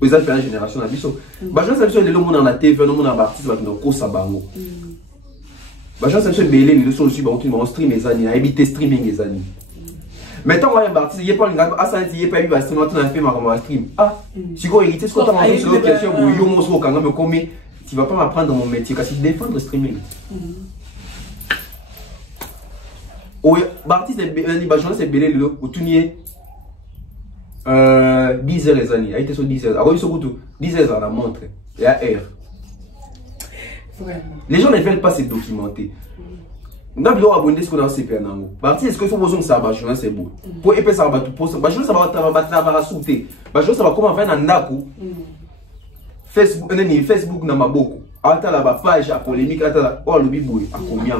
Vous êtes la génération de Bisso. Bajan Samson est le monde en la TV, le monde en artiste, va nous cause bango. Bajan Samson belé les leçons aussi, on stream les années, a évité streaming les années. Maintenant, on va artiste, il y a pas une grande assainte, il y a pas eu à stream, on a fait ma stream. Ah, si vous hérité ce qu'on t'a envoyé sur l'autre question, vous yo mon quand même comme tu vas pas m'apprendre mon métier, parce que je défends le streaming. Oh, artiste est Bajan c'est belé le au tournier. 10 heures les années, a été sur 10 heures. Alors, ils sont 10 heures à la montre et à air. Les gens ne veulent pas se documenter. Nous avons abonné ce qu'on a fait. Parti, est-ce que vous avez ça? C'est beau. Pour épais, ça va tout poser. Ça va travailler sauter. Ça va comment faire un naku. Facebook n'a pas beaucoup. Attends la page à polémique. Attends, oh le biboué, à combien?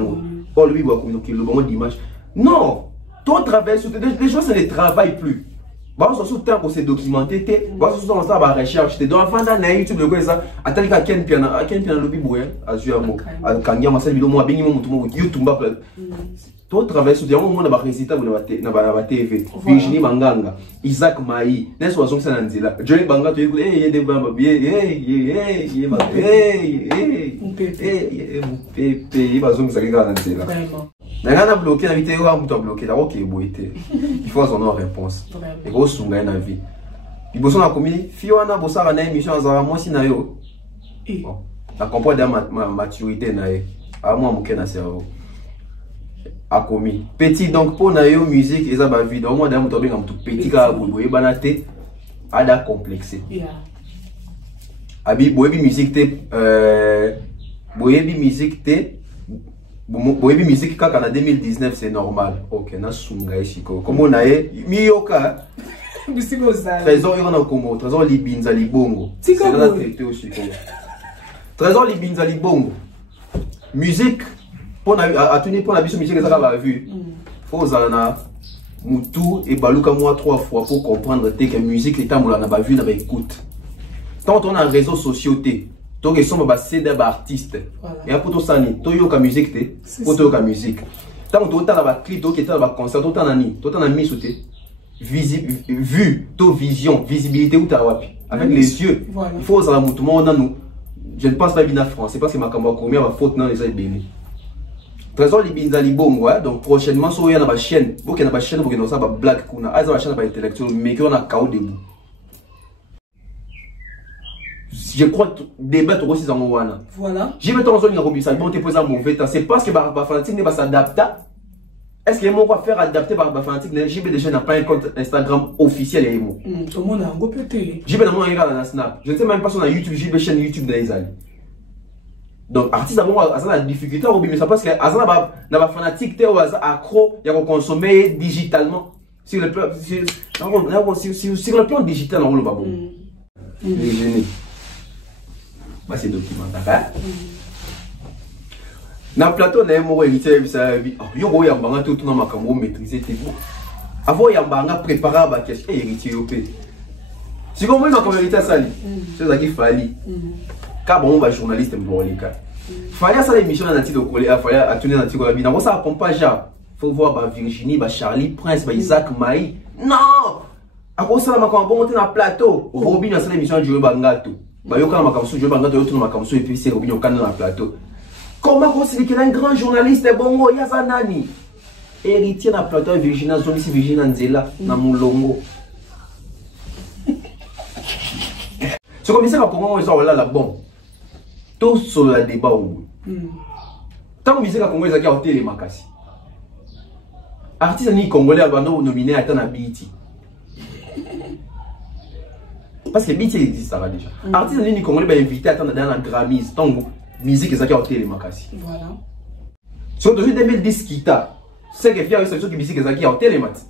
Oh le biboué, à combien? Le bon dimanche. Non! Ton travail, les gens ne travaillent plus. Bah, on se temps pour se documenter, bah, on se temps pour recherche. Donc, avant d'aller YouTube, le gars, ça, attends, il y a quel piano, le biboué, à Zuamo, à Kanya, moi, c'est le moi, bien, mon YouTube, ton travail, sur le moment, on a résultat, on a TV, Virginie Manganga, Isaac Maï, n'est-ce pas, ça, Nanzila, Johnny Banga, tu écoutes, des bambas, il va zoomer, ça, Nanzila. Nagana bloqué la vidéo à mouton bloqué là ok boité il faut son réponse et gros sunga na vie il bosse na commis fiona bossa na émission azara moi si na yo la comprend de ma maturité na e à moi mon na cerveau a commis petit donc pour na yo musique et ça ba vie donc moi dans mouton bien tout petit ka boye banate ada complexé abi boye musique te boye musique te Boyebi musique quand en 2019 c'est normal. Ok, na sunga ishiko. Comme on a miyoka. Trésor il y en a comme trésor libinza libongo. C'est là traité aussi comme. Trésor libinza libongo. Musique pour à tenir pour la biso musique ça va vu. Faut zana mutu et baluka moi 3 fois pour comprendre que musique est amoula na ba vu na ba écoute. Tant on a réseaux sociaux té. Donc ils sont basés d'artistes. Et après tout ça, tu as musique, tu as musique. Tant que tu as clip, tu as concert, tu as mis sur tes vue, tu vision, visibilité ou ta wapi. Avec les yeux, il faut ça tout le monde nous. Je ne pense pas bien en France, c'est parce que ma caméra combien va faute dans les aides bénis. Trésor libinza libongo, donc prochainement sur une chaîne, vous qui avez une chaîne, vous qui avez une blague, vous avez une chaîne intellectuelle, mais qui on a chaos debout. Je crois que débattre aussi dans mon wana. Voilà. J'ai mis en zone robinson, bon, t'es posé à mauvais temps. C'est parce que Barba Fanatique n'est pas s'adapter. Est-ce qu'il y a mon quoi faire adapter Barba Fanatique? JB déjà n'a pas un compte Instagram officiel et émo. Tout le monde a un gros pété. JB n'a pas un dans Snap. Je ne sais même pas si on a YouTube, JB chaîne YouTube dans les années. Donc, artiste d'abord, a la difficulté à mais ça parce que Azan n'a pas fanatique, t'es accro, il y a consommer digitalement. Sur le plan digital, on le va bon. Les génies. Bah, c'est documentaire. Dans le plateau, on a un mot héritier, ça vie. Il y a un banga tout dans ma caméra maîtriser. Avant, il y a un banga préparé à la question héritier. Si vous voulez, ma héritier, ça, c'est ça qu'il fallait. Car bon, on va journaliste, pour les cas. Fallait ça l'émission dans le collège, fallait à tourner dans le collège. Dans ça, accompagne. Faut voir Virginie, Charlie, Prince, Isaac, Maï. Non! Après ça, on va monter dans le plateau. Robin, dans l'émission de Joe Bangato. Bah, yo quand ma kamsu je banga to ma kamsu et puis c'est Robin quand dans le plateau. Comment considérer qu'il est un grand journaliste bongo yazanani héritier na plateau Virginia Zoni si Virginia Nzela na mulongo. C'est comme ça comment ils sont là bon. Tout sur le débat au. Tant que musique congolaise qui a ôté les makasi. Artiste ni congolais abandon nominé à na BET. Parce que BT existe ça va déjà. Artiste ni congolais va invité à attendre dans la Grammys, donc musique ça qui a ôté les makasi. Voilà. Sur 2010 kita, c'est que fier c'est que musique ça qui a ôté les mat.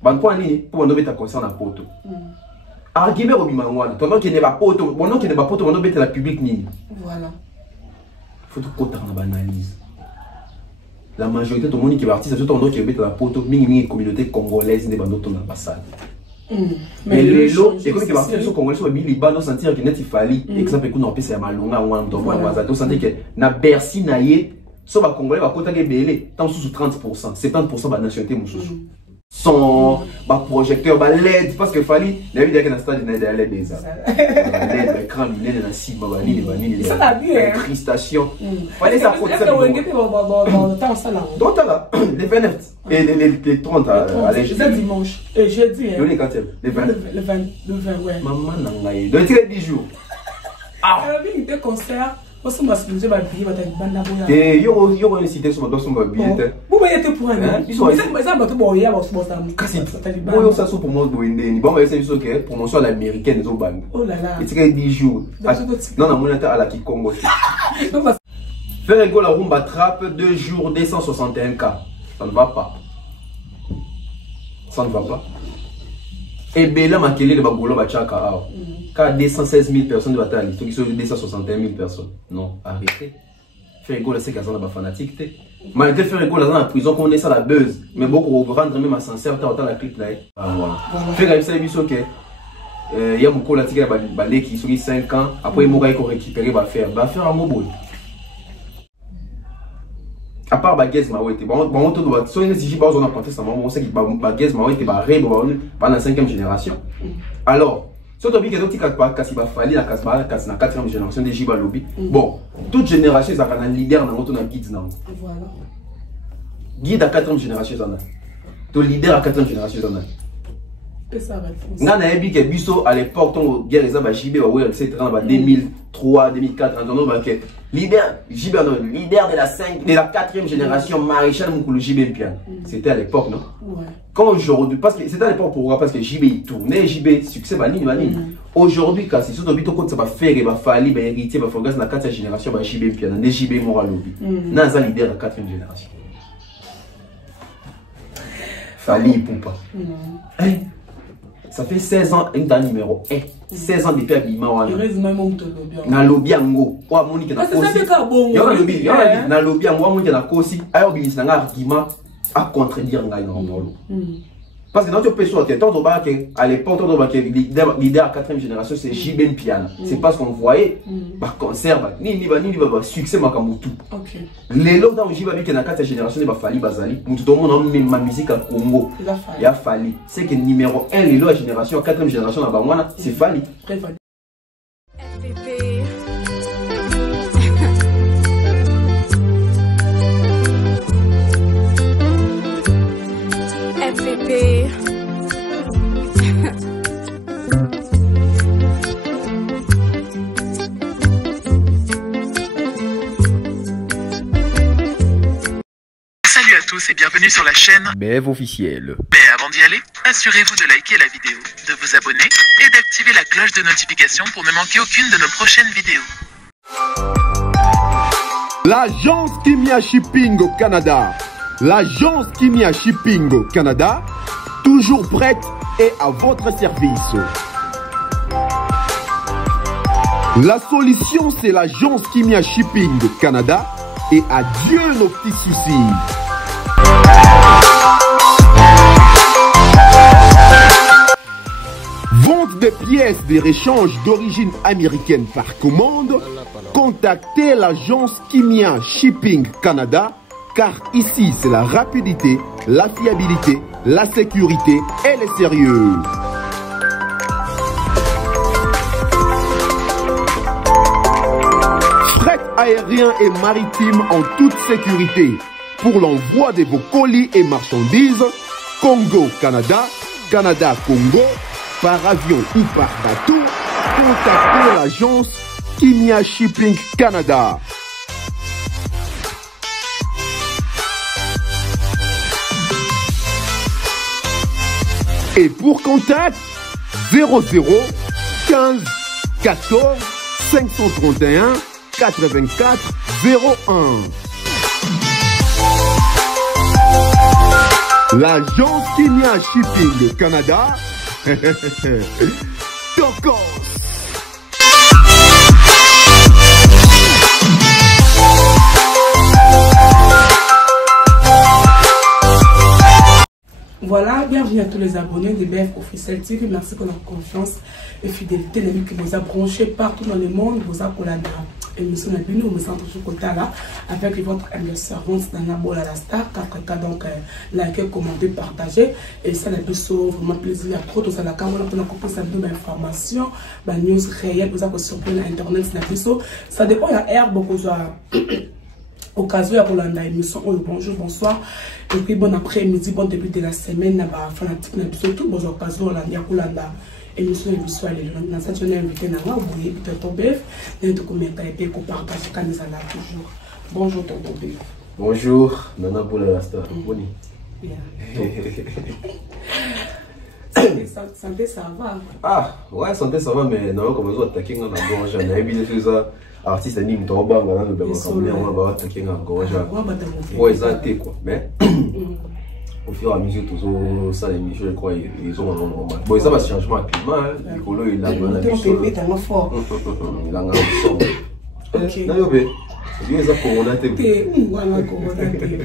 Ban point ni pour nous mettre concert na poto. Argument au bimangwana, pendant qu'il n'est pas poto, pendant qu'il n'est pas poto, on doit mettre la public ni. Voilà. Faut tout côté dans analyse. La majorité de monde qui est artiste, surtout on doit mettre la poto, mingi communauté congolaise n'est pas notre ambassade. Mais les lots, c'est comme que les artistes congolais sont bien libres, nous sentir que net il fallait, exemple que nous on peut se malonga ou on doit sentir que na Bercy naie, soit congolais va côté belé, tant sous 30%, 70% de la nationalité mususu. son, projecteur, LED, parce que fallait, il y avait des stades de LED déjà. LED, écran, il y a des cibles, incrustation. Fallait ça pour ça. Donc là, les 29 et les 30 à l'échelle. C'est dimanche. Et jeudi. Le 20. Le 20, ouais. Maman, n'a eu. Donc, il 10 jours. Ah, il y a des concerts. Parce que moi, je vais payer votre bande. Et il y aura une cité sur mon billet. Vous voyez tout pour un an. Ils sont ça va tout boyer à votre moi, ça pour moi, bon, c'est promotion à l'américaine, aux banques. Oh là là. Il y a 10 jours. Non, non, mon à la Kikongo. Faire égo la rumba trappe 2 jours, 261 cas. Ça ne va pas. Ça ne va pas. Et Bella Makele de Bagolo Bachaka. Car 216 000 personnes de bataille, ceux qui sont 261 000 personnes. Non, arrêtez. Faire égo la c'est qu'à la fanatique. Malgré faire égo dans la prison, qu'on est ça la buzz. Mais beaucoup vont rendre même à sincère, t'as la clip là. Faire égo ça, il y a beaucoup de balais qui sont 5 ans. Après, il y a récupérer, va faire un mobile. À part Baguez Mawete, on doit si on a compté ça, on sait que Baguez Mawete va pendant la 5e génération. Alors, si on a vu que d'autres qui va falloir la 4e génération de Jiba Lobby, bon, toute génération, ça a un leader dans notre guide. Voilà. Guide à 4e génération, ça a. Ton leader à 4e génération, ça a. Nga na yebi ke biso à l'époque ton guerre les aba JB wa etc. en 2003 2004 en leader JB leader de la 4e génération maréchal Mukulu JB Pian. C'était à l'époque non? Ouais. Quand aujourd'hui parce que c'était à l'époque pourquoi parce que JB il tournait JB succès banini. Aujourd'hui quand c'est surtout bito ça va faire et va fali va hériter va faire la 4e génération va JB Pian ne JB Moralobi. Na za leader de la 4e génération. Fali Pumpa. Ça fait 16 ans, un temps numéro 1. 16 ans depuis Abima. Il reste même un peu de na lobiango. Wa moni ke na kosi. Y'a lobi, y'a na lobiango, wa moni ke na kosi. Ayo bini na argument à contredire ngai na molo. Parce que dans tu peux sur que tant à l'époque tant leader à 4e génération c'est JB Piana. C'est parce qu'on voyait ba concert ni succès makambutu. OK. Les lots dans JB qui na 4e génération ba fali bazali. Mutu tout le monde même ma musique à Congo. Il a fallu. C'est que numéro 1 les lots à génération 4e génération na bangwana c'est fali. Salut à tous et bienvenue sur la chaîne BF officiel. Mais avant d'y aller, assurez-vous de liker la vidéo, de vous abonner et d'activer la cloche de notification pour ne manquer aucune de nos prochaines vidéos. L'agence Kimia Shipping au Canada. L'agence Kimia Shipping au Canada, toujours prête et à votre service. La solution, c'est l'agence Kimia Shipping au Canada et adieu nos petits soucis. Vente des pièces de réchange d'origine américaine par commande, contactez l'agence Kimia Shipping Canada, car ici c'est la rapidité, la fiabilité, la sécurité et le sérieux. Fret aérien et maritime en toute sécurité. Pour l'envoi de vos colis et marchandises, Congo-Canada, Canada-Congo, par avion ou par bateau, contactez l'agence Kimia Shipping Canada. Et pour contact, 00 15 14 531 84 01. L'agence Kimia Shipping Canada, Tokos. Voilà, bienvenue à tous les abonnés de BF Officiel TV. Merci pour leur confiance et fidélité. Les qui vous a branché partout dans le monde, vous a collaboré. émission de nous, me sens toujours côté là, avec votre servante Nana Bola la star, 4K, donc likez, commentez, partagez, et ça n'a plus vraiment plaisir à trop, tout ça, la caméra, on a compris ça, de l'information, la news réelle, vous avez surpris sur internet, ça dépend, il y a air, beaucoup de occasion pour l'anda émission. Bonjour, bonsoir, et puis bon après-midi, bon début de la semaine, fanatique, surtout, bon occasion, l'anda émission visuelle dans cette journée invité na moi vous voyez tonton Bef et de commenter et pour partager quand nous allons toujours. Bonjour tonton Bef. Bonjour Nana Bola la star. Boni. Santé ça va. Ah ouais, santé ça va, mais non comme vous attaquer dans la gorge, on a vu des choses artiste ni mto ba ngana de ba kamera on va attaquer dans la gorge. Ouais, ça t'es quoi, mais au fur et à mesure, tout ça, l'émission, je crois, ils ont un normal. Bon, ça va changement climat, Nicolas, il a un fort. Il a un fort. Ok.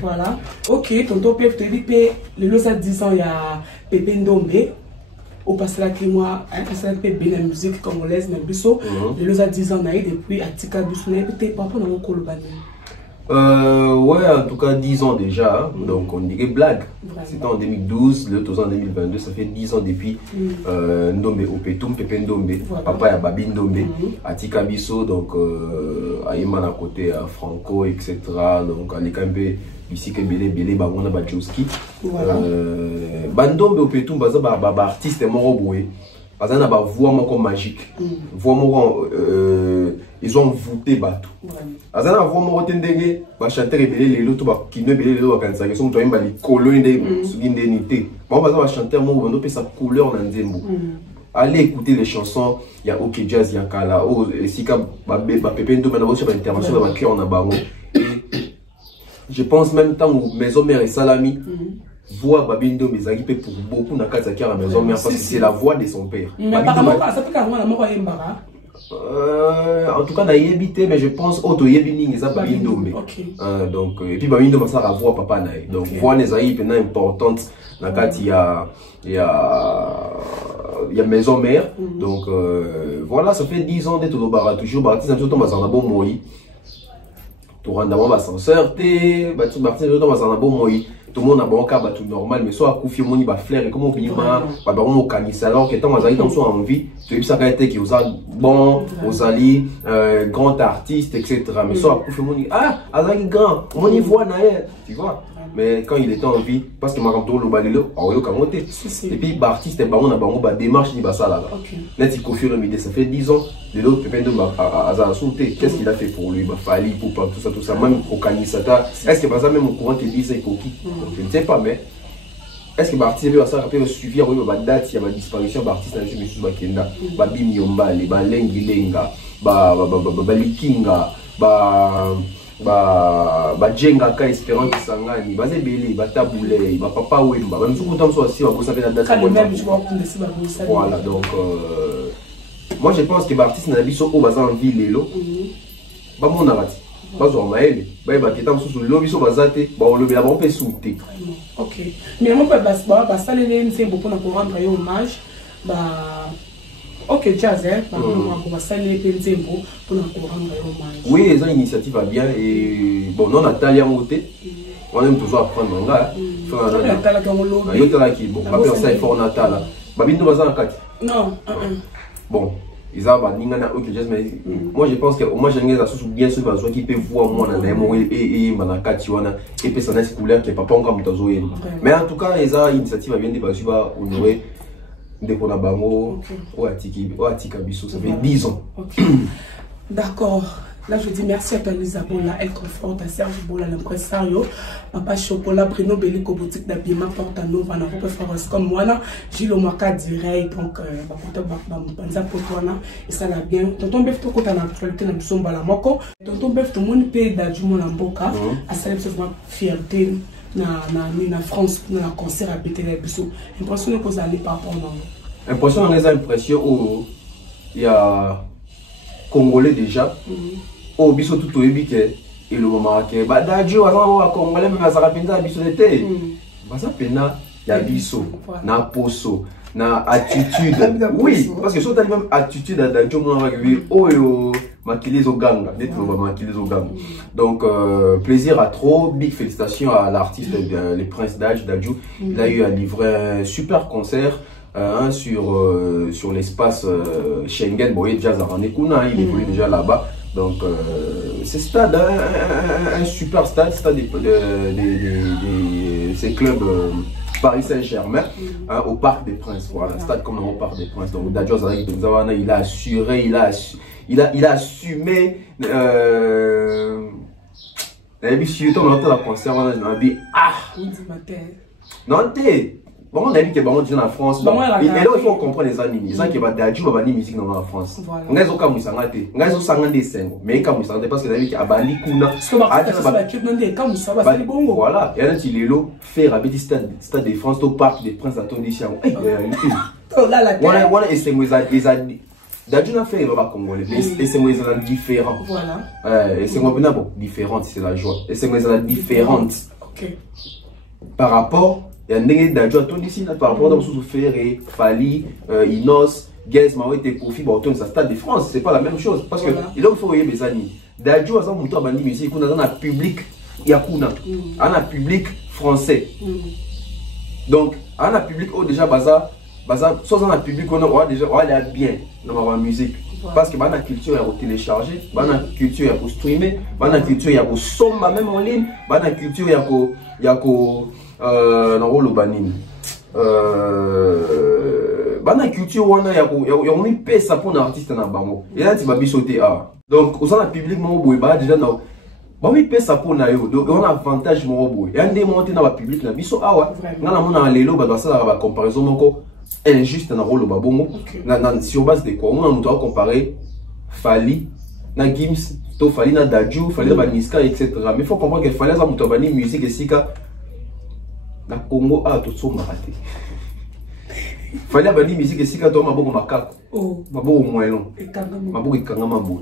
Voilà. Ok, tonton Pef te dit que le lot ça 10 ans, il y a Pépé Ndombe. Au passé là, qui moi, passé là, Pépé la musique congolaise, même Bissot. Le lot ça 10 ans, depuis Atika Bissot, peut-être pas pour nous Kolobani. Ouais, en tout cas 10 ans déjà, donc on dirait blague. C'était en 2012, le temps en 2022, ça fait 10 ans depuis Ndombe Opetum, Pépé Ndombe, papa ya Babi Ndombe, Atika Bisso, donc Aïman à côté à Franco, etc. Donc à l'Ekambe, ici que Belé, Bangona Badjowski. Ndombe Opetum, baza artiste mort boué. Parce qu'on a une voix magique. Ils ont voûté bateau. Parce qu'on a une voix tendenge, ba chanter rebelle les lots, ba kino belé les lots kanisa, ils sont tombés ba les colons de sugindénité. Bon, parce qu'on va chanter mo, on peut sa couleur dans nzembo. Allez écouter les chansons, il y a OK Jazz, il y a Kala, oh, si ka ba Pépé Ndombe na votre intervention ba cœur na bango. Je pense même temps où Maison Mère et Salami voix Babindo Mezagi peut pour beaucoup dans quatre à la maison mère parce que c'est la voix de son père. Mais apparemment ça peut carrément la mort en tout cas n'a évité mais je pense auto yebining et ça Babindo donc et puis Babindo va ça la voix papa naï donc voix Nezai pendant importante dans quatre il y a maison mère donc voilà ça fait 10 ans d'être au bar toujours baptiste un tout dans un bon moi tout rendement ascenseur té baptiste tout dans un bon moi tout le monde a bon cas tout normal mais soit couffé moni ba flair et comment on finit ba on canisa alors que tant on a dans son envie tu ça a été qui vous a bon aux alliés grand artiste etc mais soit couffé moni ah azali grand moni voix na tu vois mais quand il était en vie parce que makamto lo balelo ayo kamote et puis ba artiste ba on a ba démarche ni ba ça là net il confie le midi ça fait 10 ans de l'autre Pépé Ndombe a sauté qu'est-ce qu'il a fait pour lui ba fali pour pas tout ça même au kanisata est-ce que par ça même au courant te dit c'est coquille je ne sais pas mais est-ce que l'artiste va ça rappeler suivre ba date il y a ba disparition ba artiste na monsieur Bakenda ba Bimiombale ba Lengilenga ba Likinga ba jenga ka espérant qui sangani ba zebele ba tabule ba papa wemba ba mzuku tamso aussi ba bossa na date voilà donc moi je pense que l'artiste na biso o baza en ville lelo ba mona bati bazo maele ba kita msusu lobi so bazate ba lobi la ba pe souté. OK mais moi ba salele nzembo pour na rendre hommage ba OK Jazz on va saluer Nzembo pour nous rendre hommage. Oui, les initiatives va bien et bon non Natalia Moté on aime toujours apprendre manga Natalia Kamolo Natalia qui bon pas faire ça il faut Natalia Babindo baza kati non bon ils ont ningana OK Jazz mais moi je pense que au moins j'ai ça sous bien sûr besoin qui peut voir moi na demo et manakati wana et puis ça n'a couleur qui papa on mutazo mais en tout cas les initiatives va bien de va honorer dès a bango ou Atika Bisso ça fait 10 ans. D'accord. Là je dis merci à toi Lisa Bola, elle conforte à Serge Bola l'impresario, Papa Chocolat, Bruno Bellico boutique d'habillement Porta Nova, na Rope Forest comme moi là, Gilles Omaka direct donc banza potwana et ça l'a bien. Tonton Bef to kota na actualité na biso mbala moko. Tonton Bef to moni pe d'adjumo na mboka, a célébrer vraiment fierté na France na concert à Bétélé biso. Impression que vous allez par rapport non. Impression on les impressions où il y a Congolais déjà. Oh biso tout oyebi ke et le moment que ba dadio azama Congolais même ça rapenda biso d'été. Ba ça pena ya biso na poso na attitude. Oui, parce que surtout même attitude à Dadju mon arrivé oh maquillés au gang, maquillés au gang. Donc plaisir à trop, big félicitations à l'artiste les Princes d'Age Dadju. Il a eu à livrer un super concert sur l'espace Schengen. Bon, il est déjà à Nekuna, il évolue déjà là-bas. Donc c'est stade, un super stade, ces clubs Paris Saint-Germain au Parc des Princes. Voilà, stade comme au Parc des Princes. Donc Dadju il a assuré, il a assumé. Non, bon, on a dit que bon, on en France. Bon, et là, il faut comprendre les animes. Les gens qui vont Dadju va bannir musique dans la France. On a dit que nous avons des mais quand nous avons parce que David a banni Kuna. Voilà. Et là, il est là, faire un petit stade de France au Parc des Princes à Tondichan. Voilà, et c'est moi Dadju n'a fait le Congolais, et c'est moi différent. Voilà. Et c'est moi différente, c'est la joie. Et c'est moi différente. Par rapport il y a des Dadju à ton ici par rapport à ce Ferré, Fali, Inos, Guez, Maoué, Kofi, Borton, ça Stade de France, c'est pas la même chose. Parce que il faut voyer mes amis. Dadju a ça monté à bandi musique, on a dans un public yakuna, on a un public français. Donc, on a un public déjà bazar, soit on a un public on a déjà on est bien dans la musique. Parce que la culture est pour télécharger, la culture est pour streamer, la culture est pour sommer même en ligne, la culture est pour dans le banin. La culture on a mis pesa pour un artiste dans bango. Et là tu vas bisoter ah. Donc au sein public mon boy déjà non. Ba mi pesa pour na yo. Donc on a avantage mon boy. Et on démonter dans le public na biso ah ouais. Na mona lelo ba ça la comparaison moko injuste dans le babongo. Sur base de quoi on doit comparer Fali na Gims, to Fali na Dadju, Fali na Niska etc. Mais il faut comprendre que Fali ça muto bani musique et sika na Congo a tout ça raté. Fali bani musique et sika to maboko makako. Maboko moellon. Maboko ikangama bo.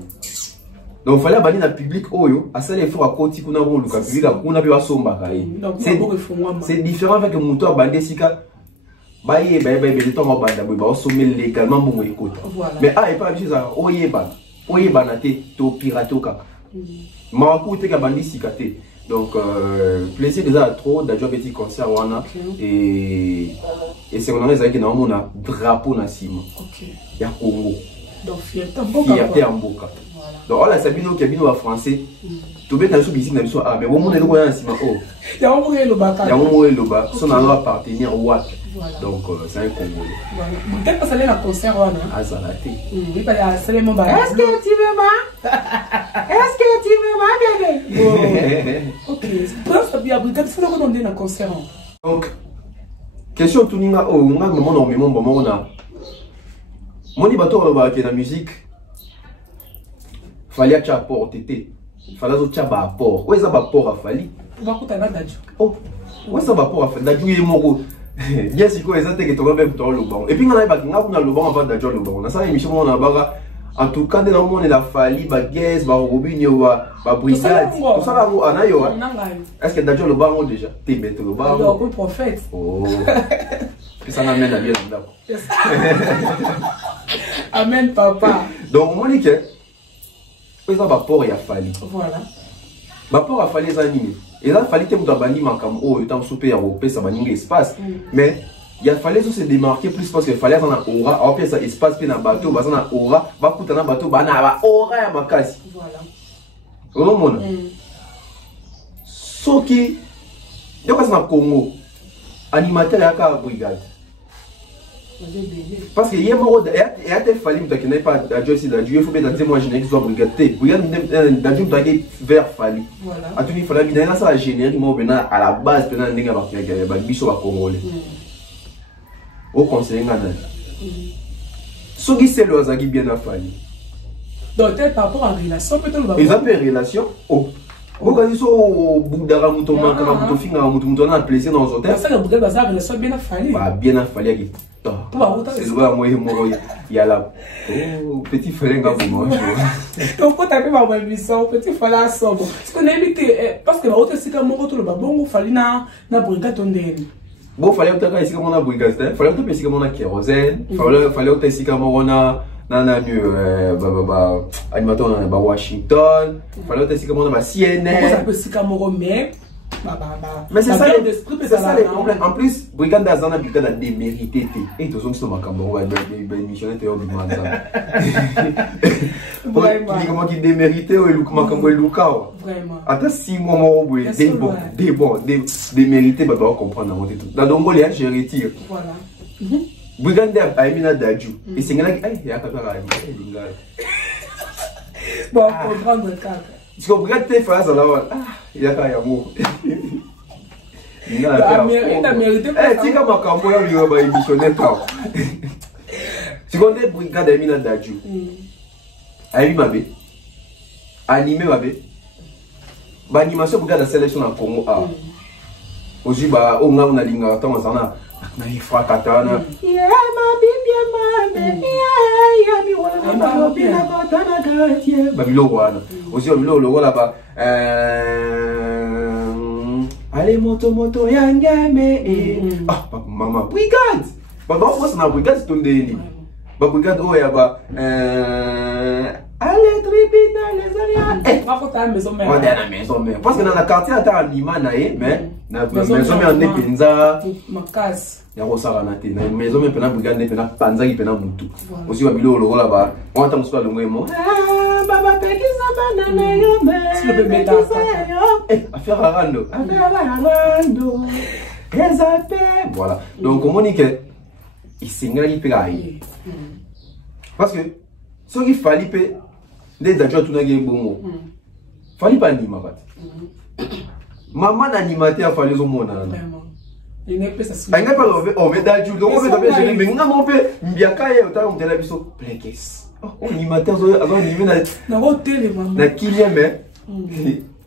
Donc fallait bani na public oyo asa les fois à côté kuna ko luka public kuna bi wasomba kai. C'est différent avec muto bande sika baye le temps on banda ba sommer légalement mon écoute. Mais ah et pas la chose oyeba na te to pirato kaka. Ma ko te ka bandi sikate. Donc plaisir déjà trop Dadju petit concert wana et c'est on a que na mona drapeau na sima. Ya Congo. Donc fierté en boka. Donc on a sabino qui bino français. To be na so musique na biso ah mais bon mon eloko ya sima oh. Ya mo le baka. Ya mo le ba. Son va partenir WAC. Donc c'est un Congolais. Peut-être que ça allait à concert wana. Ah ça l'a été. Oui pas à Salemo ba. Est-ce que tu veux ma? Est-ce que tu veux ma bébé? OK. Parce que bien brigade c'est le qu'on donne un concert. Donc question tuninga oh on a moment normalement bon on a moni bato ba que la musique fallait que tu apportes fallait que tu apportes. Où est ça apport à Fali? Ba ko ta Dadju. Oh. Où est ça apport à Fali? Dadju est moko. Yes, il faut que tu aies même le banc. Et puis, on a le banc avant Dadju le banc. On a ça, émission, on a baga. En tout cas, dans le monde, il a fallu, Guez, Robinho, Brigade. Tout ça, on a eu. Est-ce que Dadju le banc déjà? T'es bête le banc. Il est un prophète. Oh. Ça m'amène à bien d'accord. Amen, papa. Donc, mon dit que, il y a rapport à Fali. Voilà. Rapport à Fali, les animés. Et là, il fallait que nous abandonnions comme oh, étant super européen, ça va nier l'espace. Mais il fallait se démarquer plus parce qu'il fallait avoir un aura, après ça espace puis un bateau, bah ça un aura, bah coûter un bateau, bah na aura à ma casse. Voilà. Au monde. Ce qui, il y a pas ça Congo, animateur à la brigade. Parce que hier moro et a te fallu que n'est pas Dadju si Dadju il faut bien dire moi générique soit brigade brigade Dadju doit vers fallu voilà a tout il fallait bien là ça générique moi ben à la base ben ndinga ba biso ba congolais au conseil ngana ce qui c'est le azaki bien a fallu donc par rapport à relation peut-être ils appellent relation oh pourquoi ils sont au bout d'un mouton manquant un mouton fin un mouton a plaisir dans les hôtels ça le brigade bazar relation bien a fallu bah bien a fallu c'est le moi il y a la petit frère pour moi donc quand tu as fait ma émission petit frère sobre parce qu'on a évité parce que la haute c'est comme mon retour le babongo fallait na brigade tondene Bon, fallait que ici comme on a brigade, fallait que ici comme on a kérosène, fallait que ici comme on a animateur on a Washington, fallait que ici comme on a CNN. Ça peut ici comme on mais c'est ça les problèmes. En plus, brigade d'Azana brigade a démérité. Et tous ceux qui sont en Cameroun, des missionnaires qui ont du mandat. Comment qui démérité ou Vraiment. Attends 6 mois, démérité, bah doit comprendre monter tout. Dans donc les je retire. Voilà. Brigade a Emina Dadju. Et c'est là il y a quelqu'un là. Bon, comprendre le cadre. Tu comprends tes phrases là il y a pas amour. Il a mérité. Tu comme un campo il va émissionner toi. Tu connais brigade Emina Dadju. Aïe mabé. Animé mabé. Ba animation brigade la sélection en Congo a. Aussi ba on a linga tant sana. Na ifra katana. Yeah ma bim ya mi wala ba bina katana gatie. Ba bilo wana. Aussi bilo lo wala ba allez moto yangame. Ah maman brigade. Ba ba on na brigade tonde ni. Ba brigade o ya ba allez tribunal les alliés. On va à la maison mère. On est à la maison mère. Parce que dans la quartier à Nima naé mais na maison mère en Nepenza. Ma case. Ya rosara na te. Na maison mère pena brigade ne pena panza qui pena mutu. Aussi babilo lo là-bas. On entend musika le ngemo. Baba pekisa banana yo mais. Si le bébé danse. Affaire Arando. Voilà. Donc comment on dit que il s'engage il paye. Parce que ce qu'il fallait payer des adjoints tout n'a bon fallait pas animer maman animateur fallait au monde il n'est pas ça il n'est pas on met d'adjoint donc on fait d'abord gérer mais non on fait mbiaka et autant on télé biso plenkes on animateur avant animer na hôtel maman na kinyeme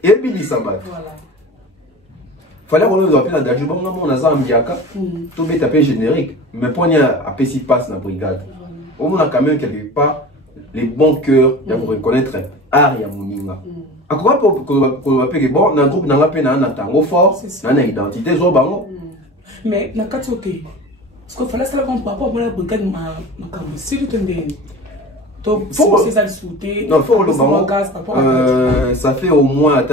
et bili samba voilà fallait qu'on nous appelle d'adjoint bon on a ça mbiaka tout met taper générique mais pour n'y a si passe na brigade on a quand même quelque part les bons cœurs pour reconnaître art ya moninga. À quoi pour qu'on appelle bon dans groupe dans la peine na tango fort na identité zo bango. Mais na katoke parce qu'il fallait ça comme papa pour la brigade ma comme si tu t'endais. Donc c'est ça le sauter. Non, faut le bango. Ça fait au moins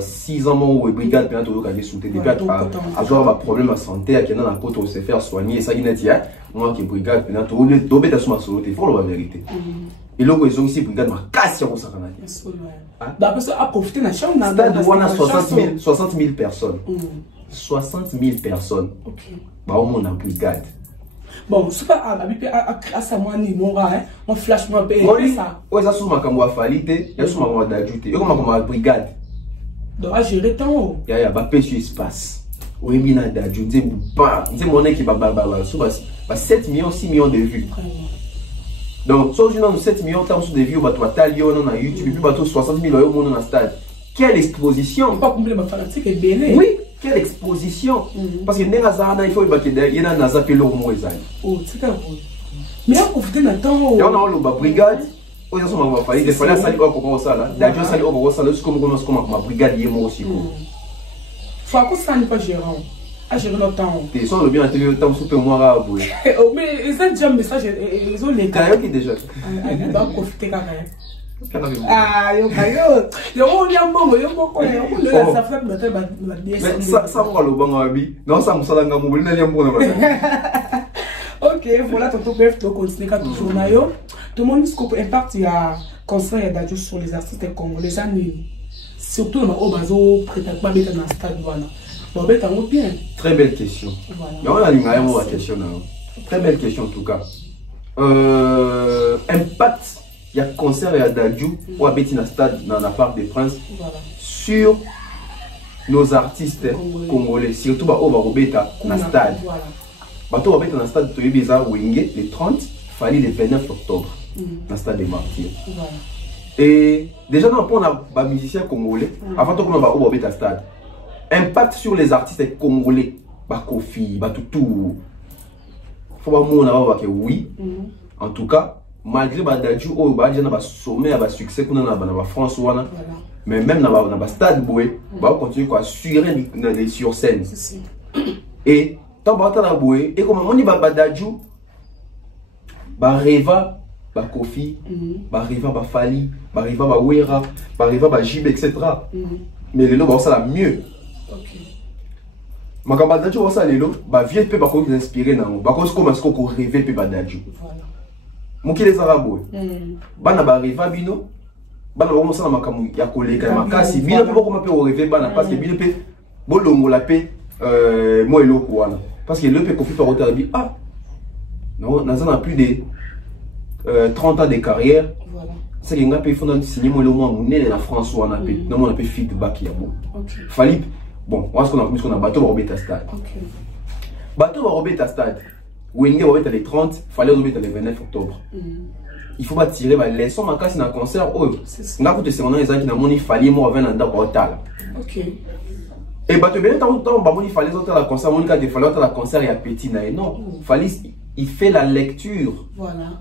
6 ans où la brigade peut toujours gagner sauter depuis avoir un problème de santé à qui dans la côte on se faire soigner ça qui n'est pas moi qui brigade peut toujours dober ta suma sauter faut la vérité. Et là, ils ont aussi brigade ma casse au Sakanaki. D'après ça, à profiter de la chambre, on a 60 000 personnes. 60 000 personnes. Ok. Bah, au moins, on a brigade. Bon, c'est pas à ça, moi, ni mon gars, on flash moi, et ça. Oui, ça, c'est ma caméra falité, il y a ma caméra d'ajouter. Il y a ma brigade. Donc, à gérer tant. Il y a un peu sur espace. Oui, il y a d'ajouter. C'est mon équipe, 7 millions, 6 millions de vues. Donc, si on a 7 millions de vues, on a YouTube, et puis 60 000 euros dans le stade. Quelle exposition! Pas complet, ma fanatique est belle. Oui, quelle exposition! Parce que il faut qu'il y ait un appel au moins. Oh, c'est vrai. Mais on profite d'un temps. Il y a une brigade. Il y a une brigade. Il fallait salir au ça. D'ailleurs, salir au ça, comme ma brigade, il y a moi aussi. Faut que ça n'est pas gérant. À gérer le temps. Ils sont bien intégrés au temps super moi à bout. Mais ils ont déjà un message, ils ont les cas. Qui déjà? Ils doivent profiter quand même. Ah, yo, on y a un bon, ça fait me ça va le bon abi. Non, ça me sala ngamu, il n'y a bon. Ok, voilà, tonton bref, tu continues toujours na yo. Tout le monde dit que impact il y a concert et d'adjus sur les artistes congolais, surtout au bazo prépare pas mettre dans le stade voilà. Bon, ben, bien. Très belle question. Voilà. Mais on a une question. Très belle question en tout cas. Impact, il y a concert et il y a d'adjou ou à Bettina Stade dans la Parc des Princes sur nos artistes congolais. Surtout au Barobeta dans le stade. Bateau Barobeta dans le stade de Bizarre Wenge, le 30, fallait le 29 octobre dans le stade des Martyrs. Et déjà, on a des musiciens congolais avant qu'on va au Barobeta stade. Impact sur les artistes congolais, Bakofi, Batutu. Faut pas moi que oui. En tout cas, malgré Badadjou, oh Badja na sommet à succès qu'on a na France wana. Mais même na stade boé, ba continue à assurer sur scène. Et tant que la bouée et comme on y va badajou ba reva ba kofi ba reva ba fali ba reva ba wera ba reva ba jibe etc. Mais les lots ça la mieux. Ma badajou ça les lots ba vieux pe ba ko inspirer na ba ko comme est-ce qu'on rêver pe badajou. Voilà. Mon qui les arabes bana ba reva bino bana ba ça na makamu ya koleka makasi bino pe ko ma pe rêver bana parce que bino pe bolongo la pe moi eloko wana parce que le pe kofi par otabi ah non on a plus de 30 ans de carrière. Voilà. C'est que ngape fondant signer moi le moins monnaie la France wana pe non on a pe feedback ya bon. OK. Fallait bon, on qu'on a plus qu'on a bateau Robert Stade. OK. Bateau Robert Stade. Wenge Robert les 30, fallait Robert les 29 octobre. Il faut pas tirer ma leçon ma casse dans concert oh. Nga ko te se on les gens qui na moni fallait moi 20 ans dans hôtel. OK. Et bah, tu bien tant il fallait autant la concert, Monica il fallait autant la concert et à petit non, fallait il fait la lecture. Voilà.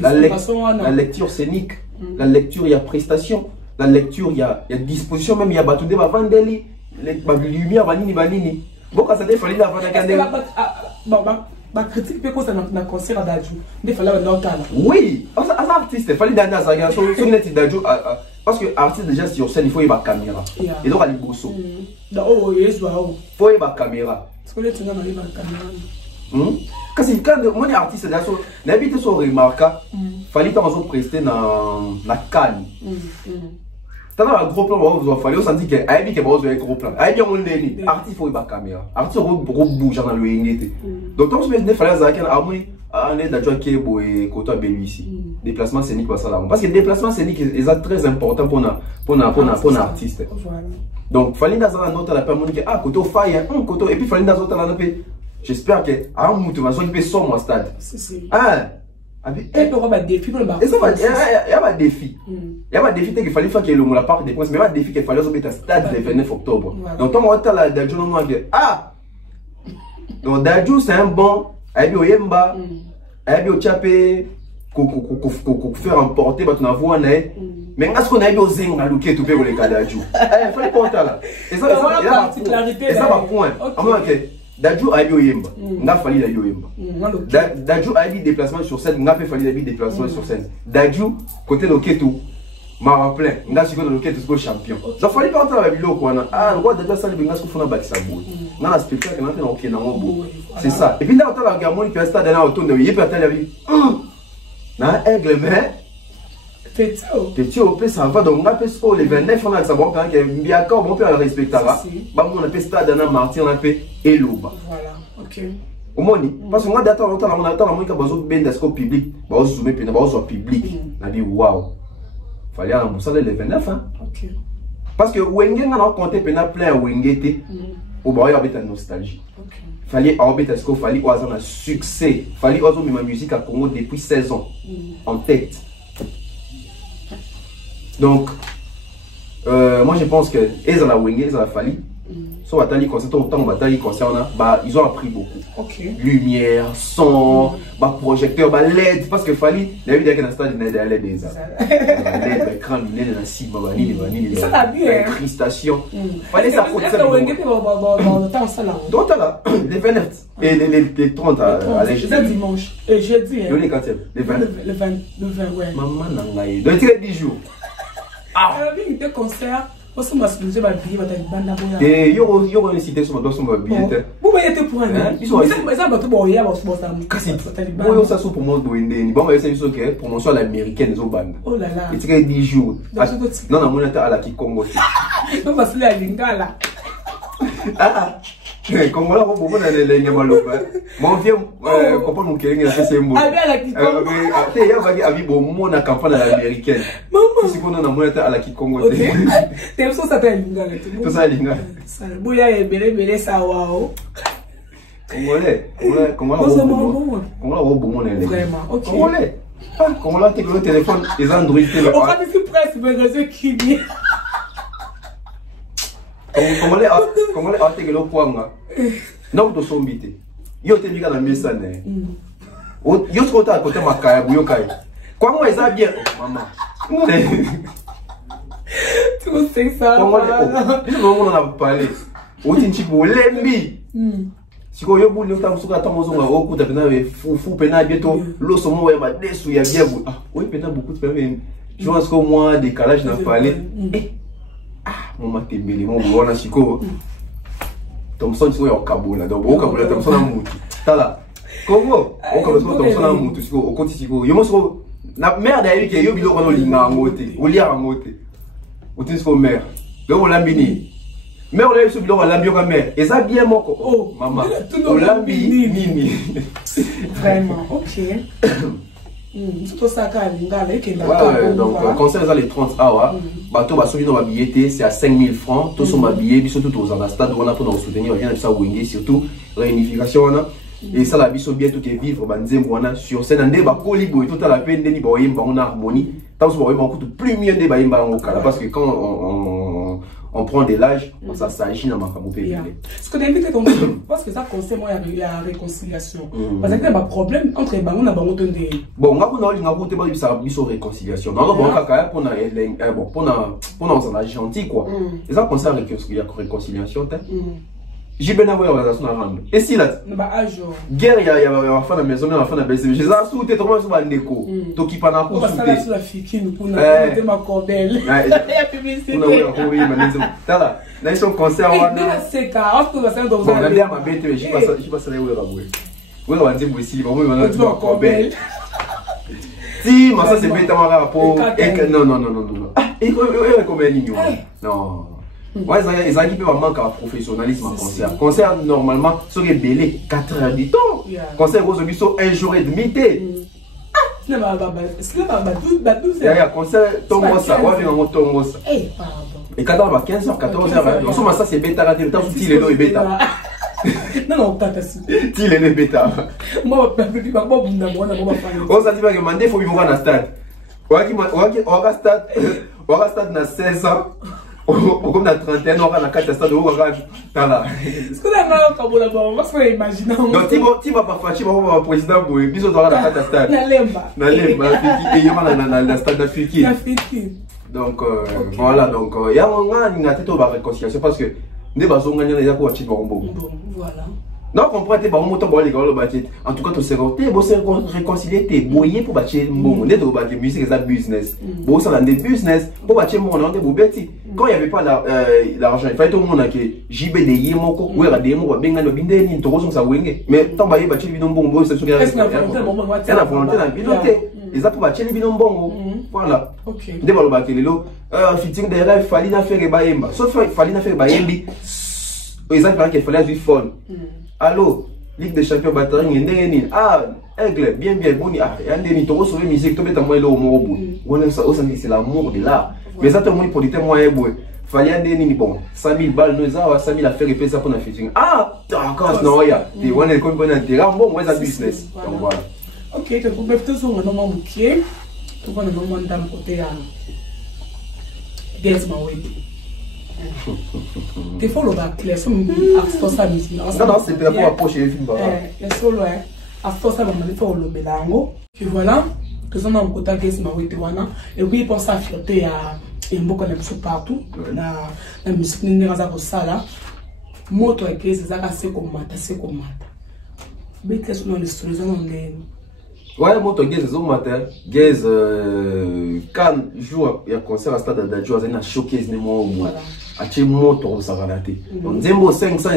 La lecture scénique, la lecture il y a prestation, la lecture il y a disposition même il y a battu des vandeli, les lumière banini. Bon quand ça il fallait la vendre ma critique peut causer dans concert d'Adjou. Il fallait un autre talent. Oui, as artiste, il fallait dans ça sur net d'Adjou parce que artiste déjà sur scène il faut y avoir caméra. Et donc aller bosso. Oh yes wow. Faut y avoir caméra. Parce que les gens n'ont pas caméra. Parce que quand mon artiste déjà sur n'habite sur remarquable, fallait tant en prester dans la canne. Dans le gros plan, vous fallait aussi dire que Aibi qui va un gros plan. Aibi on l'est. Artiste faut y avoir caméra. Artiste gros bouge dans le ingénieur. Donc tant que je me fallait ça qu'à moi on est d'adjoint qui est beau et côté bellu ici. Déplacement scénique pas ça là. Parce que déplacement scénique est très important pour artiste. Donc fallait dans la note à la personne qui ah côté faille côté et puis fallait dans l'autre là j'espère que à un moment tu vas jouer sur mon stade. Ah et pour avoir des défis pour le bar. Il y a pas de défi. Il y a pas de défi qu'il fallait faire que la part des points mais pas de défi qu'il fallait jouer à stade le 29 octobre. Donc quand on va là d'adjoint non ah donc d'adjoint c'est un bon Aibi oyemba Aibi ochapé ko faire emporter ba tuna voix na mais est-ce qu'on a eu osé on a looké tout pour les gars d'adjoint il fallait pas là et ça va point OK d'adjoint Aibi oyemba n'a fallu la oyemba d'adjoint Aibi déplacement sur scène n'a pas fallu Aibi déplacement sur scène d'adjoint côté looké tout mara plein nga siko de looké tout champion donc fallait pas entrer la vidéo quoi ah le roi d'adjoint ça le binga ko fona ba sa boue na la spectacle na OK na ngo c'est ça et puis là on a gamoni qui stade là autour de il peut attendre la vie na aigle mais petit au plus ça va donc on a fait les 29 on a ça bon quand que bien quand on peut respecter là ba on a fait stade na Martin on a fait Eloba voilà OK au moni parce que moi d'attendre on attend moi que bazo benda sco public ba zoomer pe na ba zo public na bi waouh fallait en bourse le 29 hein OK parce que wenge nga na compter pe na plein wengete au ba y a une nostalgie OK fallait orbiter ce qu'il fallait avoir un succès fallait avoir ma musique à Congo depuis 16 ans en tête donc moi je pense que ils ont la wenge ils ont la fallait soit bataille concert autant bataille concernant bah ils ont appris beaucoup OK lumière son bah projecteur bah LED parce que fallait la vidéo que stade n'est LED des LED écran lumineux dans si bah ni ça va bien cristation fallait ça pour ça donc là les 29 et les 30 à les dimanche et jeudi le 4e les 20 le 20 ouais maman nangai donc il 10 jours ah il était concert parce que moi je vais billet va être banda boya et yo une cité sur dans son billet vous voyez te pour un ils sont ça va tout boya va sur ça kasi boyo ça sous pour moi doende bon c'est une que promotion à l'américaine zo band oh là là il tire 10 jours non na monata à la Kikongo non parce que la lingala ah comme là on peut aller les nyamalopa mon vieux comprend mon kéringi la c'est mot ah bien la Kikongo il y a vague abi bon mon na campagne américaine si qu'on a monata à la Kikongo t'es ça ça lingala tout ça lingala ça boya et belé ça waouh congolais comment là on bon vraiment OK congolais comment là le téléphone les Android on va dire presque mais qui bien comment les articles le point non de son bité yo te mika na mesa ne yo se kota côté makaya buyo kai kwa moi ça bien maman tu sais ça comment on a parlé o tinchi bolembi Si vous avez un temps, vous avez bientôt l'os au moins il y a bien. Oui, peut-être beaucoup de personnes. Je pense qu'au moins décalage n'a pas allé. Ah, mon maté belé, mon bon chico. Thompson, c'est au Cabo là. Donc, au Cabo, Thompson a moutu. Tala. Comment? Au Cabo, Thompson a moutu. Au continent. Yo monso. La mère d'ailleurs qui est yo bilo kono linga ngote. Au lia ngote. Au tisko mère. Donc on l'a bini. Mais on l'a sur bilo la bio mère. Et ça bien moko. Oh maman. On l'a bini nini. Vraiment. OK. Tout ça donc concert les 30 hours bateau va souvenir ma billetté c'est à 5000 francs tous sont habillés biso tout aux en stade on a pour nous soutenir rien ça wingé surtout réunification et ça la biso bien tout est vivre banzembo wana sur scène ndé ba kolibo tout à la peine ndeni ba yemba on a harmonie tant so ba yemba beaucoup plus mieux ndé ba yemba en kala parce que quand on prend de l'âge, ça s'agit dans ma famille. Ce que d'inviter ton parce que ça concerne moi il y a réconciliation. Parce que il y a un problème entre les banques et les banques. Bon, on a pas ça réconciliation. Non, bon, pour on gentil quoi. Et ça concerne la réconciliation. J'ai bien envoyé la relation à rendre. Et si là, guerre, il y a la fin de la maison, la fin de la maison. J'ai ça sous tes trop sur la déco. Toi qui pas n'a pas sous sur la fille qui nous pour mettre ma cordelle. Il y a publicité. On a oui, mais là, là ils sont concert. C'est car on peut passer dans un. On a bien ma bête, j'ai pas ça là où elle va jouer. Oui, on va dire moi ici, bon, on a dit ma cordelle. Si, mais ça c'est bête à mon rapport. Non. Et combien d'igno? Non. Ouais, ils ont qui manque à professionnalisme en concert. Concert, normalement, c'est belé 4 heures du temps. Concert, vous avez 1 jour et demi. Est-ce que il y a concert, Tongo ça. Et 14 à 15 heures, 14 heures. En ce moment, ça c'est bêta. Le temps où il est bêta. Non, pas ça. Il est bêta. Moi, je ne sais pas. On s'est dit que Mandé, il faut vivre dans le stade. On va stade dans 16 ans. Comme dans 31 ans, on a 4 stades de haut. Est-ce que la main on va se imaginer. Donc, tu vas pas faire, tu vas pas président pour les bisous dans la 4 stades. Et il y a le stade d'Afrique. Donc, voilà. Donc, il y a un tête de réconciliation parce que nous avons gagné les accords à Chit Barombo. Voilà. Donc, on prend tes barons, en tout cas, tu sais, tu réconcilier tes boyers pour bâtir mon nez de bâtir musique et business. Bon, ça, des business, pour bâtir mon nom de Boubetti. Quand il n'y avait pas l'argent, il fallait tout le monde qui JB des Yemoko, ou des mots, Bengal, Bindé, Toro, ça wing. Mais tant que tu bâtir bidon bon, c'est ce qu'il y a. Il y a la volonté de la bidonté. Ils ont pour bâtir les bidons bon. Voilà. Ok. Dès que le bâtir les lots, fitting des rêves, fallait faire les baïmba. Sauf fallait faire baïmbi. Ils ont dit qu'il fallait du fun. Allô, Ligue des champions batterie, ah, aigle, bien, bon, ah, il y a des nitos sur les musiques, tout le temps, c'est l'amour de l'art. Mais ça, tout le monde pour dire, moi, fallait des nids, bon, 100 000 balles, nous avons 100 000 affaires et fait ça pour la fitting. Ah, d'accord, non, il y a des one et comme intérêt, bon, moi, c'est business. Donc voilà. Ok, tu peux mettre tout sur un moment bouquet, tu vas un moment d'un côté à Guess My Way. Des fois, le bac, les sons à force à musique. Non, c'est pour approcher les films. Les solos, à force à me faire le bélango. Puis voilà, que ça, on a un côté Guess My Way. Et puis, pour ça, fierté à beaucoup de musique partout. La musique n'est pas à ça là. Moto et Guess, c'est assez comme mata, c'est comme mata. Mais qu'est-ce qu'on a les solutions? Ouais, moi, tu as matin, Gaz, quand joue à concert à Stade d'Adjo, il y a choqué, c'est moi au moins. À chez moi, tu as raté. Donc, Zembo 500,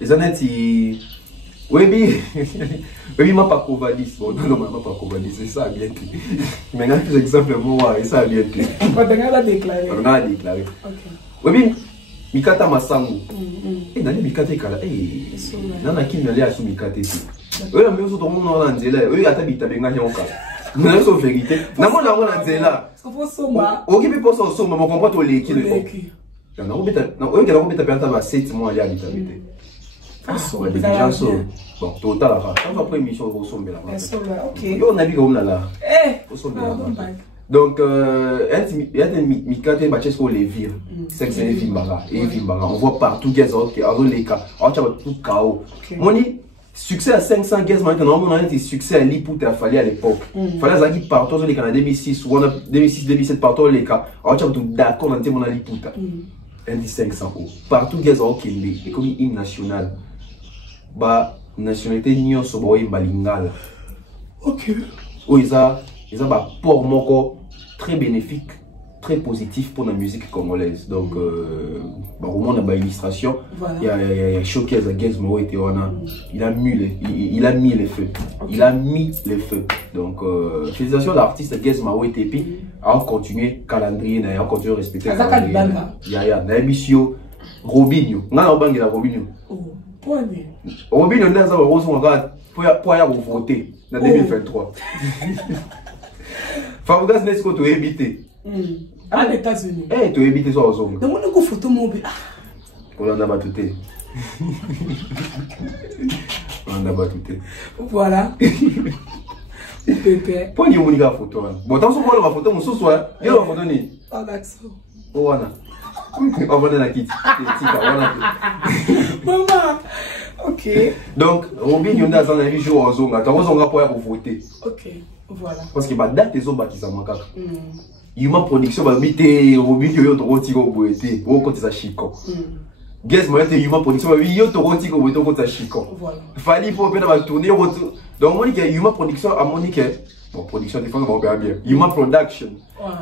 ils en étaient. Oui, ma pas covadis. Bon, non, ma pas covadis, c'est ça, bien tout. Mais là, plus exemple, moi, et ça, bien tout. On a déclaré. On a déclaré. Oui, Mikata Masangu. Et dans les Mikata, nana qui n'allait à sous Mikata. Oui, mais tout le monde en Zéla. Oui, à ta bite, avec un yanka. Nous avons fait vérité. Nous avons la Zéla. Ok, mais pour ça, on ne comprend pas les qui le font. Non, oui, il y a un peu de 7 mois à l'habitude. Ah, déjà, bon, total, après émission, on va sommer là. On a vu comme là. Donc, il y a des Mikata Bachesco les vire. C'est que c'est les films. On voit partout, les cas. On a tout chaos. Moni. Succès à 500 guests maintenant, on a un succès à l'Iput et à Fali à l'époque. Fallait ça qui partout les cas en 2006 ou en 2006-2007 partout les cas. On a tout d'accord dans mon Aliputa. Un 500 euros. Partout guests au Kili, et comme hymne national. ba nationalité nyonso ba oyemba lingala. Ok. Oh, ils ont un port moko très bénéfique, très positif pour la musique congolaise. Donc, au moins, on a une illustration. Voilà. Il y a Showcase à Gizmo et il a mis les feux. Okay. Il a mis les feux. Donc, félicitations à l'artiste Gizmo et puis, à continuer le calendrier, à continuer à respecter le calendrier. Il y a Naibisio, Robinho. On a un Robinho. Robinho, on a un Robinho pour voter. En 2023. Fabregas n'est-ce que tu as évité? À les États-Unis. Eh, tu as évité ça aux hommes. Donc, on a une photo mobile. On en a battuté. On en a battuté. Voilà. Pépé. Pour nous, on a une photo. Bon, tant que on a une photo, on se soit. Il y a une photo. Oh, l'accent. Oh, voilà. On va dans la kit. Maman. Ok. Donc, Robin, il y a un avis jour aux hommes. Attends, on va pouvoir voter. Ok. Voilà. Parce que date des hommes qui sont manqués. Il y a une production, Robin, il y a un roti au boité. Au côté de Chico. Guess moi, il y a une production, il y a un roti au boité au côté de Chico. Voilà. Fallait pour bien tourner. Donc, Monique, il y a une production à Monique. Bon, production des femmes, on va bien. Human Production.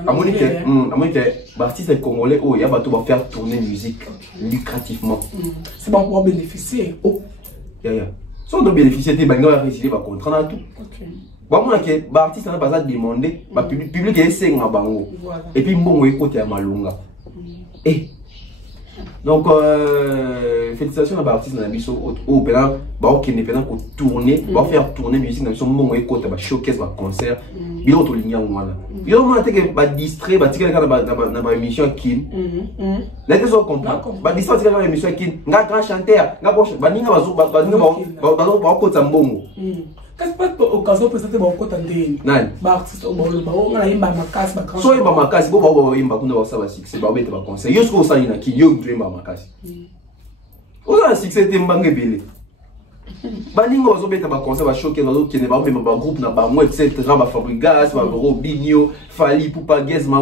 À Monique, l'artiste congolais, il y a tout va faire tourner musique lucrativement. C'est bon pour bénéficier. Oh. Si on doit bénéficier, on va résider, on va contraindre tout. Bon, moi, l'artiste n'a pas à demander, le public est 5 à Bango. Et puis, bon, il côté à Malunga. Donc, félicitations à l'artiste dans la mission au Pénin, qui n'est pas pour tourner, va faire tourner musique dans la mission, bon, il côté à showcase, concert, il y a autre ligne. Il y a un été distrait, dans la émission Kin. Là, tu comprends. Distrait, dans la émission Kin, un grand chanteur, un bon chanteur, qu'est-ce que tu as l'occasion de présenter mon côté d'Inde? Non. Artiste, on a eu ma casse, ma casse. So, il y a ma casse, bon, on va y avoir un succès, on va y avoir un concert. Yo, ce qu'on s'en qui yo, tu ma casse. On a un succès, tu m'as révélé. Baningo, on va y avoir un concert, on va choquer, on va y avoir un groupe, on va moi, etc. On va Fabregas, on va Robinho, Fali, Poupa, Gezma,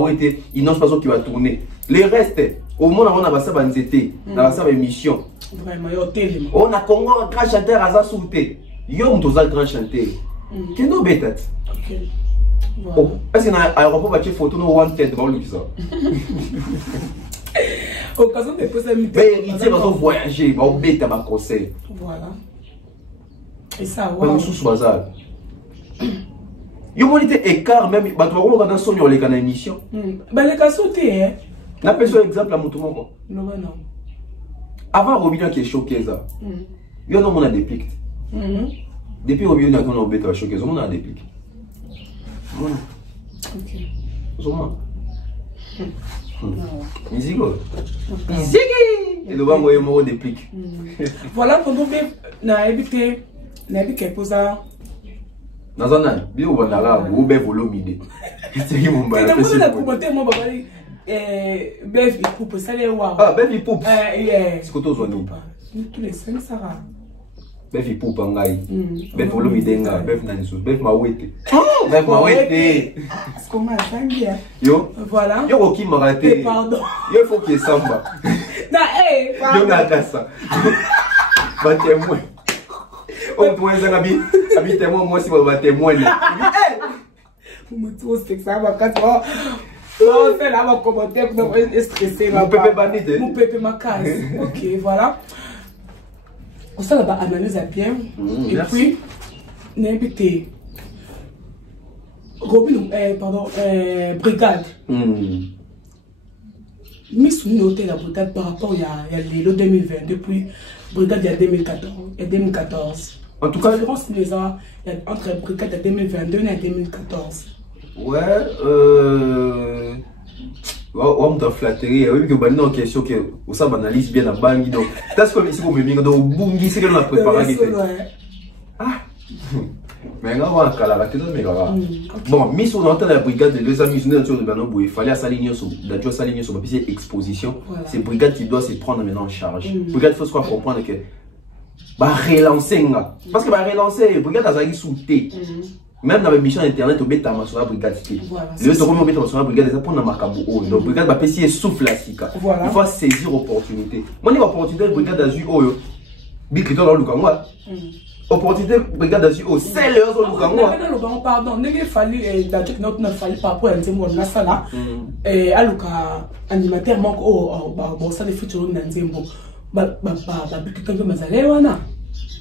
il n'ose pas ce qui va tourner. Les restes, au moins, on a ça, on était dans sa émission. Vraiment, il y a tellement. On a Congo, un grand chanteur à sa sauté. Yo, on a un grand chanteur. Qu'est-ce que tu as? Ok. Est-ce que dans l'aéroport, tu as une photo de one tête devant lui? Occasion de poser une héritier va voyager, va bête à ma conseil. Voilà. Et ça, ouais. Mais sous bazar. Yo, on était écart même. Bah, tu vas voir dans son les canaux émission. Bah, les cas sautés, hein. N'a pas besoin d'exemple à mon tour. Non, non. Avant Robinho qui est choqué, ça. Yo, non, on a des pics. Depuis Robinho, on a bête à choquer, on a des pics. Ok. Musique. Et le bango est mort des pics. Voilà, pendant que n'a évité quelque chose. Dans un an, bien on a là, ou bien volomide. C'est qui mon bail. Et on a commenté mon babali. Belle poupe, ça les voir. Ah, belle poupe. C'est que tu as dit. Tous les 5 ça va. Belle poupe en gaï. Belle volomide en gaï. Belle nanisou. Belle mawete. Belle mawete. C'est comment ça bien. Yo. Voilà. Yo qui m'a raté. Pardon. Yo faut qu'il samba. Non, hey. Yo n'a pas ça. Bah témoin. On doit les habiter témoin moi si on va témoigner. Vous me trouvez que ça va quand non, c'est là, on va commenter pour ne stresser. Mon pépé banit. Mon pépé ma case. Ok, voilà. On s'en va analyser bien. Et puis, n'inviter Robin, pardon, brigade. Mais sous noté la brigade par rapport à l'île 2020, depuis brigade il y a 2014. Et 2014. En tout cas, la différence les ans entre brigade de 2022 et 2014. Ouais, on t'a flatté, oui, que maintenant en question que ça analyse bien la banque donc parce que ici vous me dites donc bungi c'est que la préparé. Ah. Mais là on va caler que mais là. Bon, mis sur l'antenne la brigade de deux amis sur de Bano Boué, fallait s'aligner sur la s'aligner sur papier exposition. C'est brigade qui doit se prendre maintenant en charge. Brigade faut se comprendre que bah relancer parce que bah relancer brigade a zaï souté. Même dans la mission internet, on met sur la brigade. Le second, on met sur la brigade, ça pour la marque. Donc, la brigade va passer souffle la sika. Il faut saisir l'opportunité. Moi, l'opportunité de la brigade d'Azur, Bikito dans Lukangwa. Opportunité brigade dessus au c'est le au Lukangwa. Pardon, n'est fallu d'ajouter notre n'a fallu par rapport à Nzembo na sala et aluka animateur manque au bon ça les futurs Nzembo. Bikito de Mazalewana.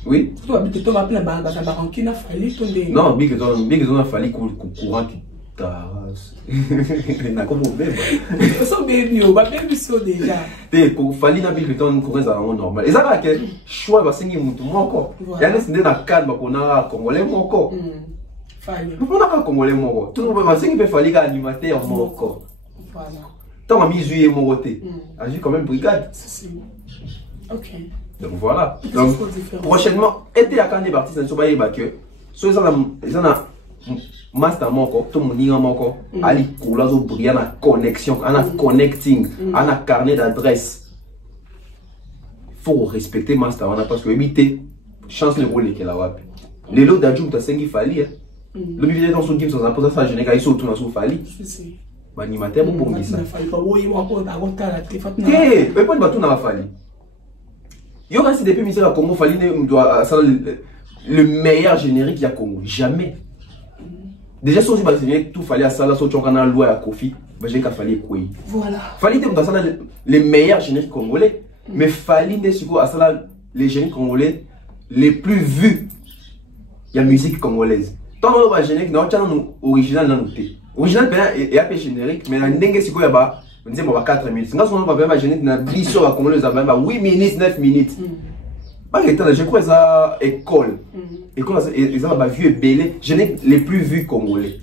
Oui. Tu vas Bikito va appeler baga baranki na fallu tonde. Non, Bikito na fallu courant na como beba. Eu sou baby, o baby sou déjà. Te ko fali na Bikton ko reza normal. Ezaka ke choix ba singi mutu moko. Ya ne sinde na calme ko na congolais moko. Fali. Ko na ka congolais moko. Tout ba singi pe fali ka animateur moko. Voilà. Tant mi juillet moko te. Agi quand même brigade. Si. OK. Donc voilà. Donc prochainement été à quand des artistes so ba yeba que so ezana master moko to moninga moko ali kula zo bria na connexion ana connecting ana carnet d'adresse faut respecter master wana parce que éviter chance le rôle que la wapi les lots d'adjoint ta sengi fali le vidéo dans son game sans apposer ça général ils sont tout dans son fali ba animateur bon bon ça eh mais pas de batou na fali yo quand c'est depuis ministère à Congo fali ne doit ça le meilleur générique ya Congo jamais. Déjà, si on dit tout fallait à ça, là, si on a loi à Kofi, j'ai qu'à fallait quoi. Voilà. Fallait que ça les meilleurs génériques congolais, mais fallait des à ça les génériques congolais les plus vus. Il y a musique congolaise. Tant qu'on a générique, non, nous original dans nous. Original et après générique, mais la dengue c'est quoi là-bas? On dit bon 4 minutes. Quand on va faire un générique, on a 10 sur la congolaise, on a 8 minutes, 9 minutes. Je crois que ça école. École, ils ont vu belé, je n'ai les plus vus congolais.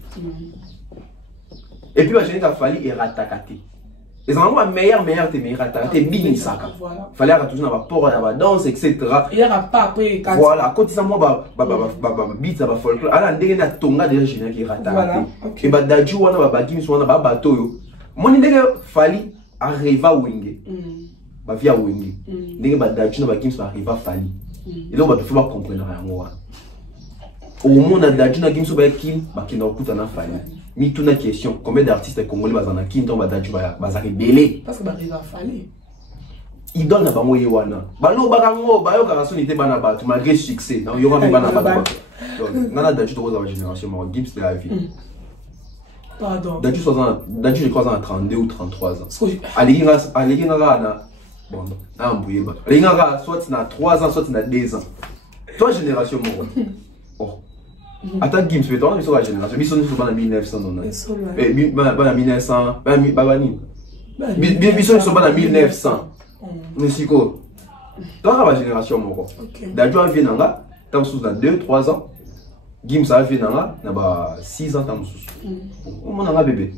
Et puis, je n'ai pas fallu et ratakati. Ils ont un meilleur ratakati, bini saka. Fallait toujours avoir rapport à la danse, etc. Il y a pas après. Voilà, quand ils ont beat, ça va folklore. Alors, on a tonga déjà général qui ratakati. Et bah, d'adjou, on a bagim, on a bateau. Mon idée, fallait arriver à Wenge. Bah via Wenge. Dès que d'adjou, on a bagim, ça arrive à Fali. Et donc, on va pouvoir comprendre rien. Au monde d'adjou, on a bagim, ça va kim, bah qui n'a pas de Fali. Mais toute la question, combien d'artistes congolais bazana qui n'ont pas d'adjou, bazana rebellé. Parce que bah arrive à Fali. Il donne à bango yewana. Balo barango, bayo karason était banaba, tu malgré succès. Non, il y aura même banaba. Donc, nana d'adjou de rose à la génération, mais Gims de la vie. Pardon. D'adjou je crois en 32 ou 33 ans. Alléguinga, bon, soit tu as 3 ans, soit tu as 2 ans. Toi, génération, oh. Attends, Gims, mais toi, on est sur la génération. Ils sont en 1900. Et 1900. Ils sont en 1900. Mais c'est quoi? Toi, la génération, mon D'adjou a venu là, tu as 2-3 ans. Gims a venu là, tu as 6 ans. On a un bébé.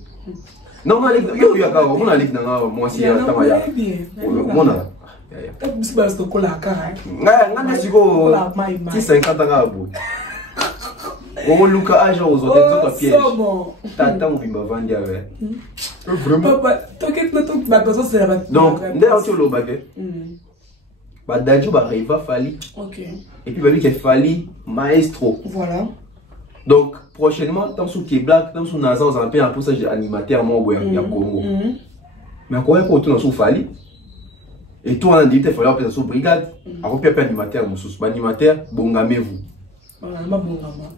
Non, on a moi si on Luka âge aux autres pièges. Tata ou bimba vandi avec. Vraiment. Donc, d'ailleurs tu le baguette. Bah d'adjou bah riva fali. OK. Et puis bah lui qui fali maestro. Voilà. Donc prochainement tant sous qui black, tant sous Naza on appelle un poussage animateur mon boy ya Congo. Mais quoi pour tout dans sous fali. Et toi on a dit il fallait appeler sous brigade, a repère animateur mon sous animateur bongamez-vous. Voilà, ma bongama.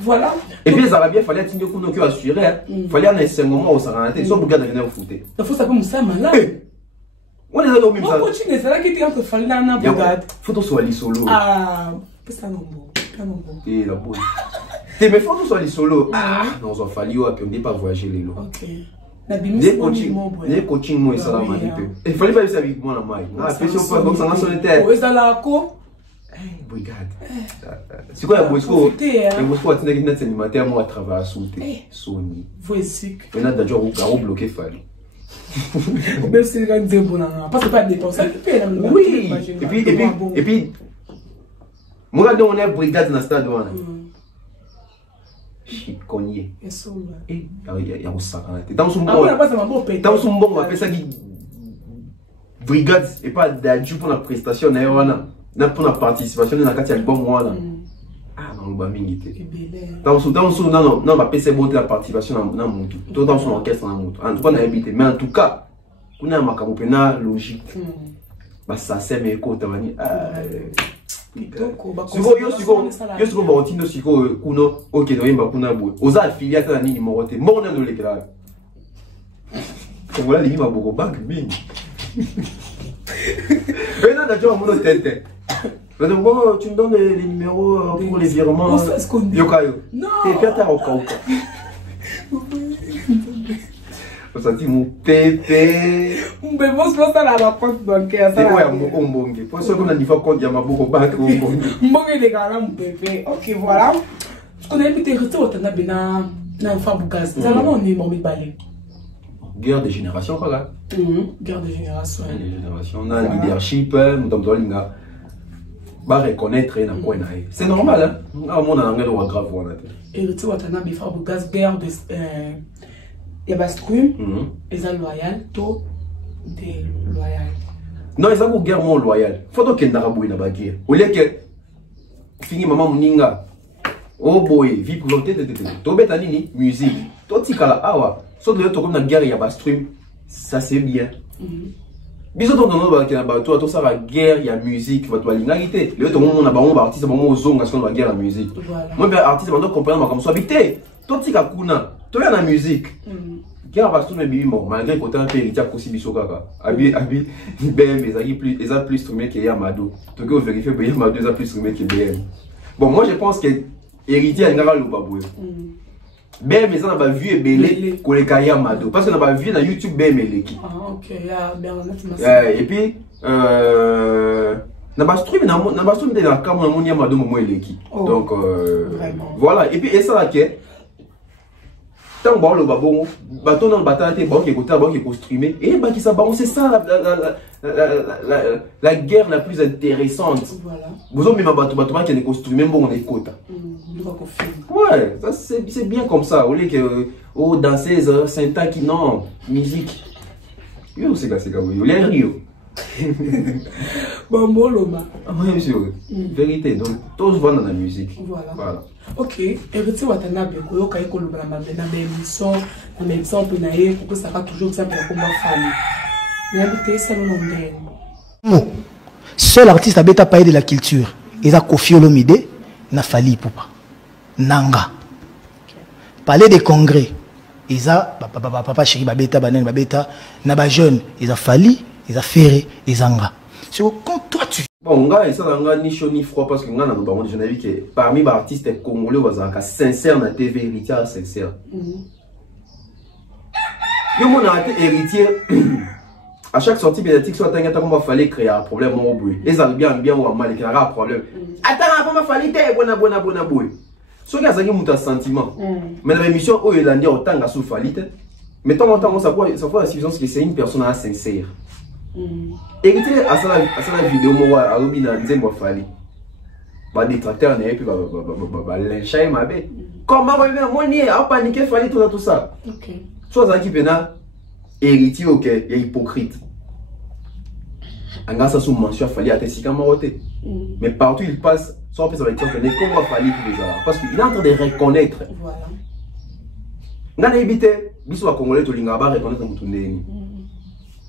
Voilà. Et puis les Arabiens fallait tenir qu'on que assurer. Fallait en un moment où ça rentre, soit brigade venir au foot. Il faut savoir ça là. On est là au même ça. On continue, c'est là qui était entre fallait dans brigade. Faut que soit solo. Ah, ça non bon. Et la bonne. Mais faut que soit solo. Ah, non, on fallu on n'est pas voyager les lots. OK. Les coaching moi ça la manipé. Il fallait faire ça avec moi la maille. Ah, question pas comme ça sur le terre. Oh, ça la ko. Brigade. C'est quoi la Bosco? Le Bosco a tenu notre animateur moi à travers sauter. Sony. Voici. On a déjà bloqué Fali. Même si les gens bon parce que pas dépenser. Oui. Et puis moi on est brigade dans stade là. Shit cogné. Et il y a ça dans son bon on appelle ça brigade et pas d'adjou pour la prestation na pour la participation dans la carte album là. Ah non ba mingi te. Dans son non va passer bon la participation dans mon tout dans son orchestre dans mon en tout cas on a habité mais en tout cas on a makambo pena logique. bah ça c'est mes côtes mani kitoko ba siko yo ba otindo siko kuno OK do yimba kuna bo oza affiliate na nini morote mona no lekela voilà les boko bank mingi et là déjà mon tête bon tu me donnes les numéros pour les virements yokayo non t'es pята au kauka on senti mon pépé mais moi je pense à la compte bancaire c'est quoi mon mbonge pour ça qu'on a dit faut compte ya maboko bank mbonge les gars mon pépé OK voilà je connais peut-être resté au tana bina na Fabougas ça va on est bon balé guerre de génération quoi là guerre de génération on a leadership nous dolinga ba reconnaître na quoi na c'est normal hein on a un ngelo grave voilà et le tu watana bi Fabougas guerre de ya Bastrum eza loyal to déloyal non eza ko guerre mon loyal faut donc kendara boy na ba guerre au lieu que fini maman muninga oh boy vie privée to beta nini musique to tikala awa so de to comme na guerre ya Bastrum ça c'est bien biso to non ba kena ba to ça la guerre ya musique va to l'ingalité le to mon na ba on artiste ba mo zonga sur la guerre la musique moi bien artiste ba donc comprendre comme ça habité to tika kuna to ya na musique guerre Bastrum mais bimo malgré côté un peu héritier aussi biso kaka abi BM les a plus streamé que Yamado to que vérifier que Yamado les a plus streamé que BM bon moi je pense que héritier a ngara lo baboué BM ils ont pas vu et belé koleka Yamado parce que on a pas vu na YouTube BM eleki OK ya Bernard et puis na Bastrum de la cam na mon Yamado mo eleki donc voilà et puis et ça là que tant bon le babon bateau dans le bataille bon qui écouter bon qui pour streamer et bah qui ça bon c'est ça la guerre la plus intéressante voilà vous avez même bateau qui est streamer bon on écoute ouais ça c'est bien comme ça au lieu que oh danseuse Saint qui non musique yo c'est là oui les rio bon boloma oui monsieur vérité donc tous vont dans la musique voilà OK et tu watana be ko yoka iko lubala mabena be émission un exemple na ye pour que ça va toujours exemple comme famille na bité ça non ndenge seul artiste a beta paye de la culture ils a Koffi Olomide na Fally Ipupa nanga palais des congrès ils a papa chéri babeta banen babeta na ba jeune ils a Fally ils a Ferré ils anga c'est quand toi tu bon nga et ça nga ni chaud ni froid parce que nga na ba je n'ai vu que parmi les artistes congolais wazaka sincère na TV héritier sincère yo mon héritier à chaque sortie médiatique soit tanga comme fallait créer un problème au bruit les a bien ou mal qu'il y a un problème attends comment fallait te bona boy so que ça qui muta sentiment mais dans l'émission où il a dit autant ga sou fallait mais tant ça voit la suffisance que c'est une personne sincère héritier à ça la vidéo moi à Robina Nzembo Fally ba détracteur n'est puis ba lyncher ma bé comment moi ni a paniquer Fally tout ça OK soit ça qui pena héritier OK il est hypocrite anga ça sous mention Fally a tesika maroté mais partout il passe sans peut avec exemple comment Fally déjà parce qu'il est en train de reconnaître voilà ngana éviter biso ba congolais to linga ba reconnaître mutundeni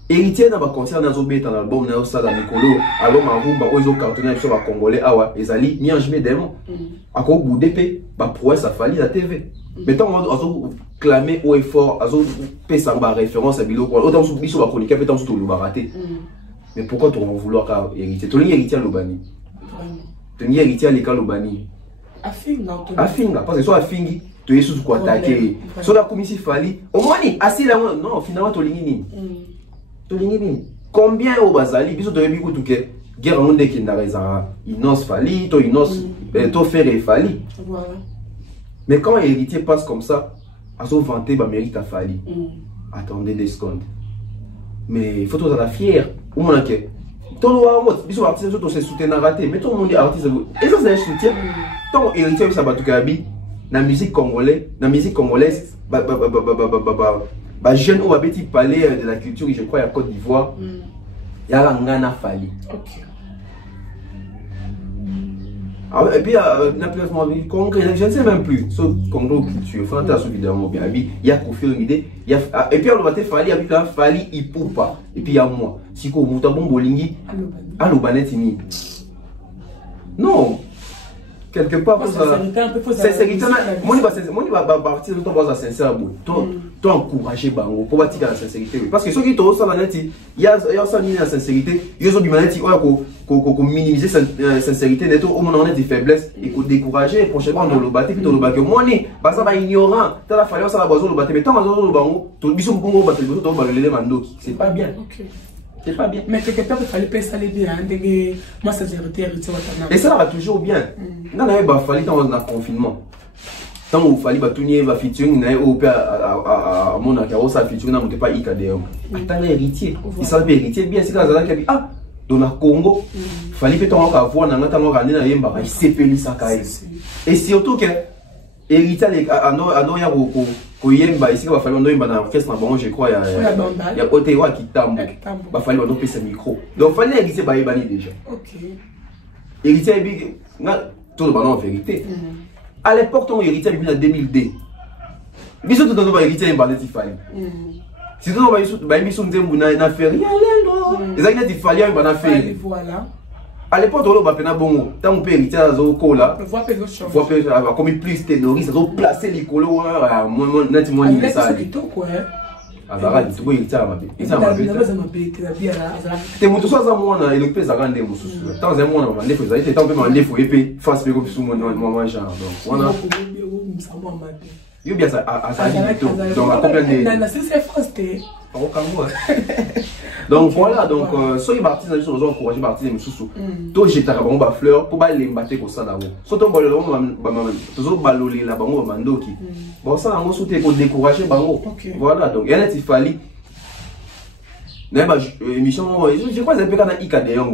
héritier na ba concert na zo beta na album na ça la Nicolo album Arumba ozo cartonner sur ba congolais awa ezali mianjme demo ako boudé ba prouesse a Fally la TV mais tant on clamer haut et fort azo pesa ba référence à biloko autant biso ba chroniqueur peut-être tout le baraté mais pourquoi tu vas vouloir car héritier to héritier lobani vraiment héritier les lobani afinga parce que soit afingi tu es sous quoi attaquer soit la commission Fally au moins ni assis là non finalement to lingini combien au bazali biso to yebi ko tuke guerre monde qui n'a raison inos Fally to inos to Ferré Fally voilà mais quand héritier passe comme ça aso vanter ba mérite à Fally attendez des secondes mais il faut tout la fier ou mon que ton wa biso artiste to se soutenir raté mais tout le monde artiste et ça c'est soutien ton héritier ça ba tukabi na musique congolaise bah jeune ou petit parler de la culture je crois à Côte d'Ivoire il y a la ngana Fally Et puis, je ne sais même plus. Ce Congo culture, il faut que vidéo bien. Il y a Kofi Olomide. Et puis, on va faire Fali Ipupa. Et puis, il y a moi. Si vous avez un bon bolingi, allo banetini. Non. Quelque part, sincérité, moi, je vais partir de ton base sincère. Tu encourager Bango pour bâtir la sincérité. Parce que ceux qui ont ça, il y a ça, la sincérité. Ils ont du manetti, pour minimiser la sincérité, au moins on a des faiblesses et pour décourager. Prochainement, on le battre, puis on le battre. Moi, ça va ignorant. Tu as fallu ça la base, on le battre. Mais tant que on le bango, tu as besoin de battre le bango, tu vas le c'est pas bien. C'est pas bien. Mais quelque part, il fallait pas ça les bien. Moi, ça j'ai été hérité. Et ça va toujours bien. Dans la fallait dans le confinement. Tant qu'il fallait bâtonner, va featuring, n'a au à mon accord, ça featuring, n'a pas IKDM. Attends, l'héritier. Il s'appelle héritier bien. C'est quand ça qui a dit ah, dans le Congo, fallait que tu aies voir dans le Rwanda, il s'est fait ça. Et surtout que héritier à Noya Koyemba ici va falloir nous dans orchestre bon je crois il y a Otewa qui tambo va falloir nous passer micro donc fallait héritier ba ebani déjà OK héritier tout le monde en vérité à l'époque ton héritier est venu en 2002 biso tout dans héritier en baleti fallait si tout ba biso ndembu na faire rien lelo exactement il fallait ba faire voilà. À l'époque, on a fait un bon temps où héritier à Zokola. Faut faire comme plus ténoriste, ils ont placé les colos. Moi, nettement, il ça. Azara, tu vois, il a tu montes soit à moi, il peut s'arranger mon sous. Tant et moi, on a des fois, il est temps de m'en défaut épée, face mais comme sous mon genre. Donc, on a. Il bien ça, à ça, donc à combien de. Donc voilà, donc soit il artistes ils sont encouragés par artistes sous toi j'ai ta bombe fleur pour pas les battre comme ça d'abord soit on va le toujours baloler la bango mandoki bon ça on souhaite pour décourager bango voilà donc il a fallu émission je crois que c'est quand IKDM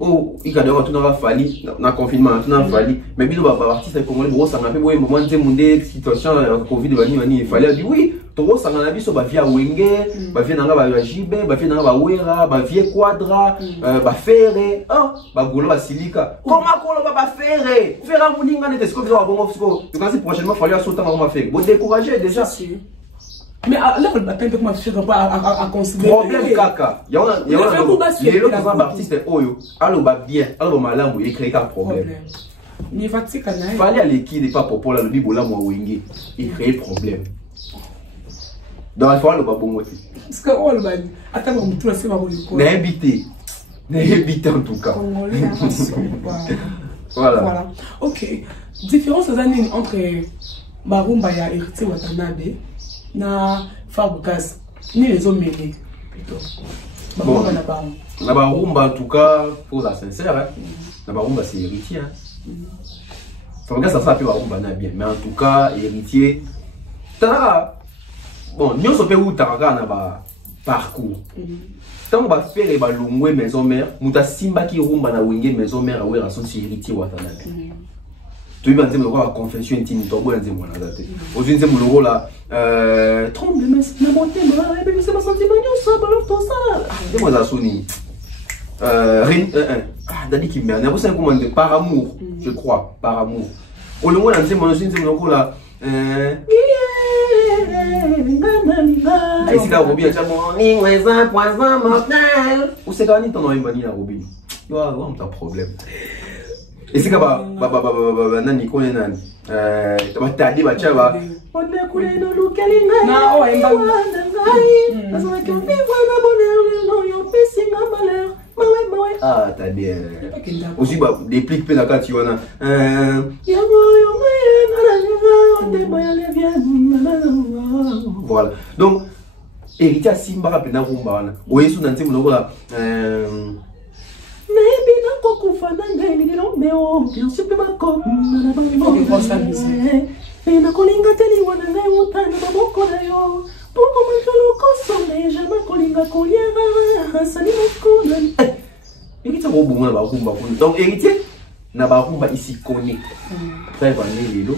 oh IKDM tout n'a fallu dans confinement tout n'a fallu mais bien va artiste congolais bon ça m'a fait un moment de monde situation Covid il fallait dire oui tout ça na biso ba via wenge ba via nanga ba jibe ba via nanga ba wera ba via quadra ba fere ba golo ba silika comment kolo ba fere fera muninga ne tesko biso ba bongo fsko tu quand prochainement fallu sauter on va faire bon décourager déjà mais là le matin peut m'afficher à considérer problème kaka il y a les autres artistes oyo allo ba bien allo malamu et créer un problème mais fatika na fallait aller qui n'est pas populaire le bibola moi wenge il crée problème. Dans la fois, le babon aussi. Parce que oh le bani, attends on tout c'est pas bon. N'habiter en tout cas. Voilà. OK. Différence entre Barumba ya héritier Watanabe na Fabukaz ni les hommes mêlés plutôt. Barumba na Barumba. La Barumba en tout cas, faut la sincère hein. La Barumba c'est héritier hein. Fabukaz ça s'appelle Barumba na bien mais en tout cas héritier tara. Bon, nous sommes où Taraka na parcours. Tant on va faire les balongwe maison mère, muta simba qui rumba na wenge maison mère à wera son héritier Watanabe. Tu vas dire la confession intime, tu vas dire moi là. Aujourd'hui c'est mon rôle là. Trompe mais c'est mon thème là, et puis c'est ma sentiment ça balance tout ça. C'est moi ça sonne. Dadi qui m'a, n'a pas commandé par amour, je crois, par amour. Au moins on dit mon rôle là. Ici la Robin, tu as mon voisin, poison mortel. Où c'est quand ton nom est la Robin? Tu vas avoir un problème. Et c'est que nani connaît nani. T'as dit bah chava. On a coulé dans le calinga. Non, ouais, parce que vivre le bonheur, le nom yon fait signe à malheur. Ah, t'as bien. Aussi bah des pliques pena quand tu en as. Voilà. Donc, héritier Simba rapena rumba. Oui, sous nanti mon là. Maybe na koko fana ngai ni romeo. Bien sûr pas koko. Et na kolinga teli wana ngai utana maboko na yo. Poko machalo kosole jamais kolinga koliera. Sani mokona. Héritier au bon na ba rumba. Donc héritier na ba rumba ici connaît. Ça va aller lelo.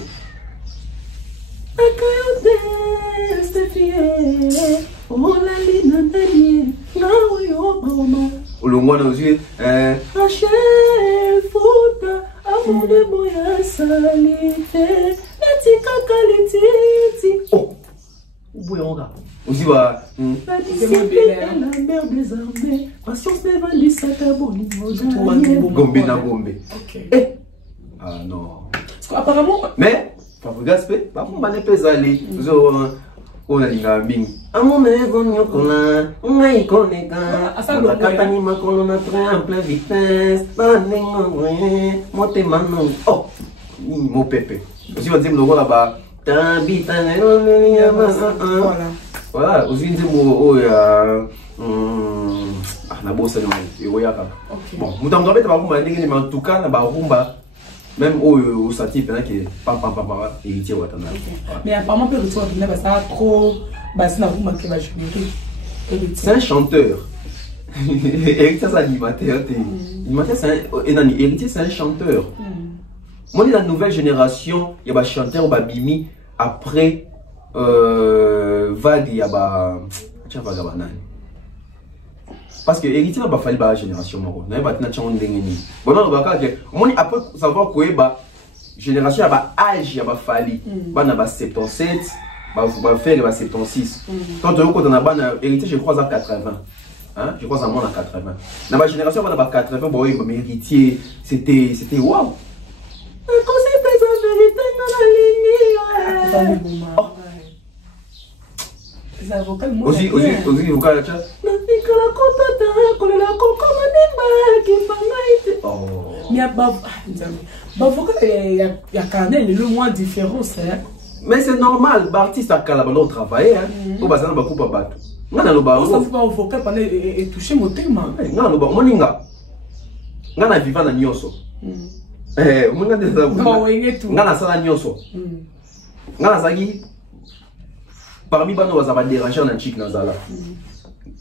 Aussi, va. Gombe na Gombe. Ah non. Apparemment. Mais, Papa Gaspé, pas pour m'aller peser. On a dit à Bing. À mon ego, on a iconé. On a catani ma colonne en pleine vitesse. Monte manon. Oh, mon pépé. Aussi, on va dire le rôle là-bas. Voilà, aussi, on dit na bossa de Oyaka. Bon, nous t'avons dit que en tout cas, même au sati, pendant que papa, héritier Watana. Mais apparemment, héritier Watana, ça trop. C'est un chanteur. Héritier, c'est animateur. Héritier, c'est un chanteur. Moi, dans la nouvelle génération, il y a des chanteurs ou des bimi. Après, vague, il y a des. Parce que héritier n'a pas fallu la génération moro. N'a pas tenu changement d'engagement. Bon non, on après savoir quoi bah génération a pas âge il a pas fallu. Bah n'a pas 77, bah faire bah 76. Quand on a pas héritier je crois à 80. Hein, je crois à moins à 80. Dans ma génération on a pas 80 bon mais héritier c'était waouh. Quand c'est pas vérité dans la ligne. Les avocats, aussi, les avocats, il y a quand même le moins différence. Mais c'est normal, l'artiste a calabano travaillé. On va s'en beaucoup pas battre. On a le bar. On s'en pas avocat et toucher mon thème. On a le bar. Moninga. On a vivant à Nyoso. On a des avocats. On a ça à Nyoso. On a ça qui. Parmi les gens qui ont dérangé dans Chik Nazala.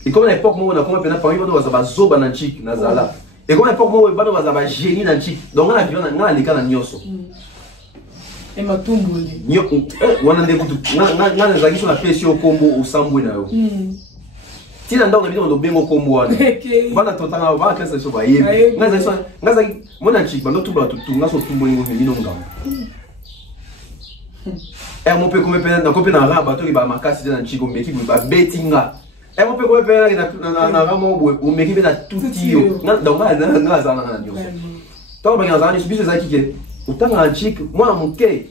Et comme à l'époque, on a parmi les gens qui ont zoba dans Chik Nazala. Et comme à l'époque, on a génie dans Chik. Donc on a vu les cas dans Nyoso. Et ma tombe. On a des gens qui sont appelés au combo au Sambou. Si on a des gens qui ont combo, on a totalement classe de sauvaille. On a Chik, on a tout et mon père comme père dans copie dans rang bateau qui va marquer dans Chico mais qui va bettinga et mon père comme père dans rang au mais qui va tout tio dans ma dans ça na ndio toi ba dans ça biso za kike autant en Chic moi mon kei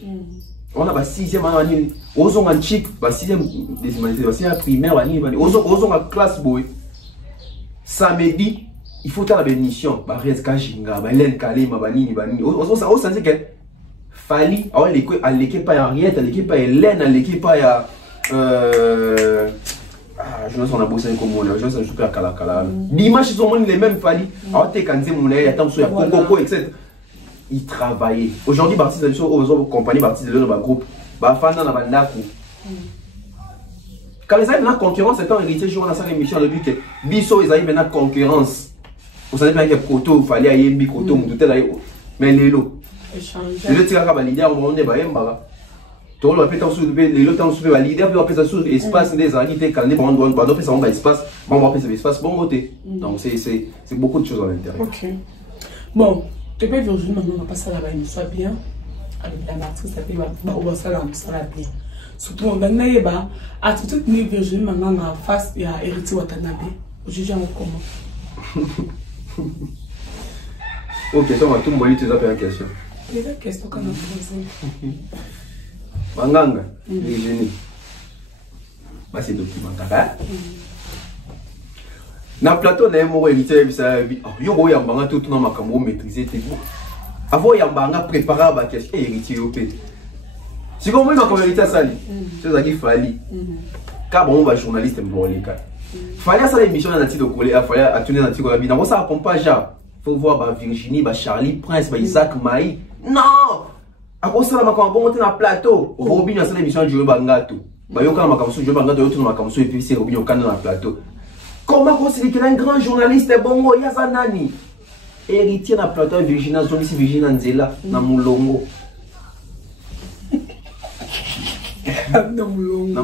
on a ba 6e année ozo en Chic ba 6e des humanités aussi à primaire année ozo en classe boy samedi il faut faire la bénédiction ba Reska Jinga ba Hélène Kalema ba nini ozo ça dit que Fali, alors l'équipe pas Henriette, l'équipe pas Hélène, l'équipe pas je ne sais pas bossé comme on je sais super Kala. Dimanche ils sont les mêmes Fali. Alors t'es quand mon il attend sur Coco etc. Ils travaillaient. Aujourd'hui partie de aux compagnie partie de leur groupe. Ba fan dans la ndako. Quand les amis la concurrence c'est un héritier jour dans sa émission le but que biso ils avaient maintenant concurrence. Vous savez bien que Koto fallait aller bi Koto tout tel mais Lelo le tir à leader on est baemba tout le fait soulever les temps soulever leader puis on peut sous espace des arrêtés quand on doit faire ça espace on va faire espace bon côté donc c'est beaucoup de choses à l'intérieur. OK. Bon, tu peux Virginie maintenant on va passer là-bas il soit bien avec la matrice ça peut on va ça là bien surtout on gagne ba à toute ni Virginie maintenant en face il y a héritier Watanabe juger en comment. OK, ça va tout me voler tes appels en question. Les questions qu'on a posées. Manganga, les génies. Bah, c'est documentaire. Dans le plateau, il y a un héritier, il y a un tout dans ma caméra maîtrisé. Avant, il y a un préparé à question héritier. Si vous voulez un héritier, c'est ça qu'il fallait. Car on va journaliste, il fallait ça l'émission dans le coller, il fallait tourner dans le titre de la ça accompagne. Il faut voir Virginie, Charlie, Prince, Isaac, Maï. Non! Après ça, on va monter dans le plateau. Robin a fait l'émission de Joe Bangato. Il y a Joe Bangato, et puis c'est Robin dans le plateau. Comment considérer qu'il y a un grand journaliste bon, il y a Zanani? Héritier dans le plateau, Virginie, Virginie Nzela, dans Moulongo. Dans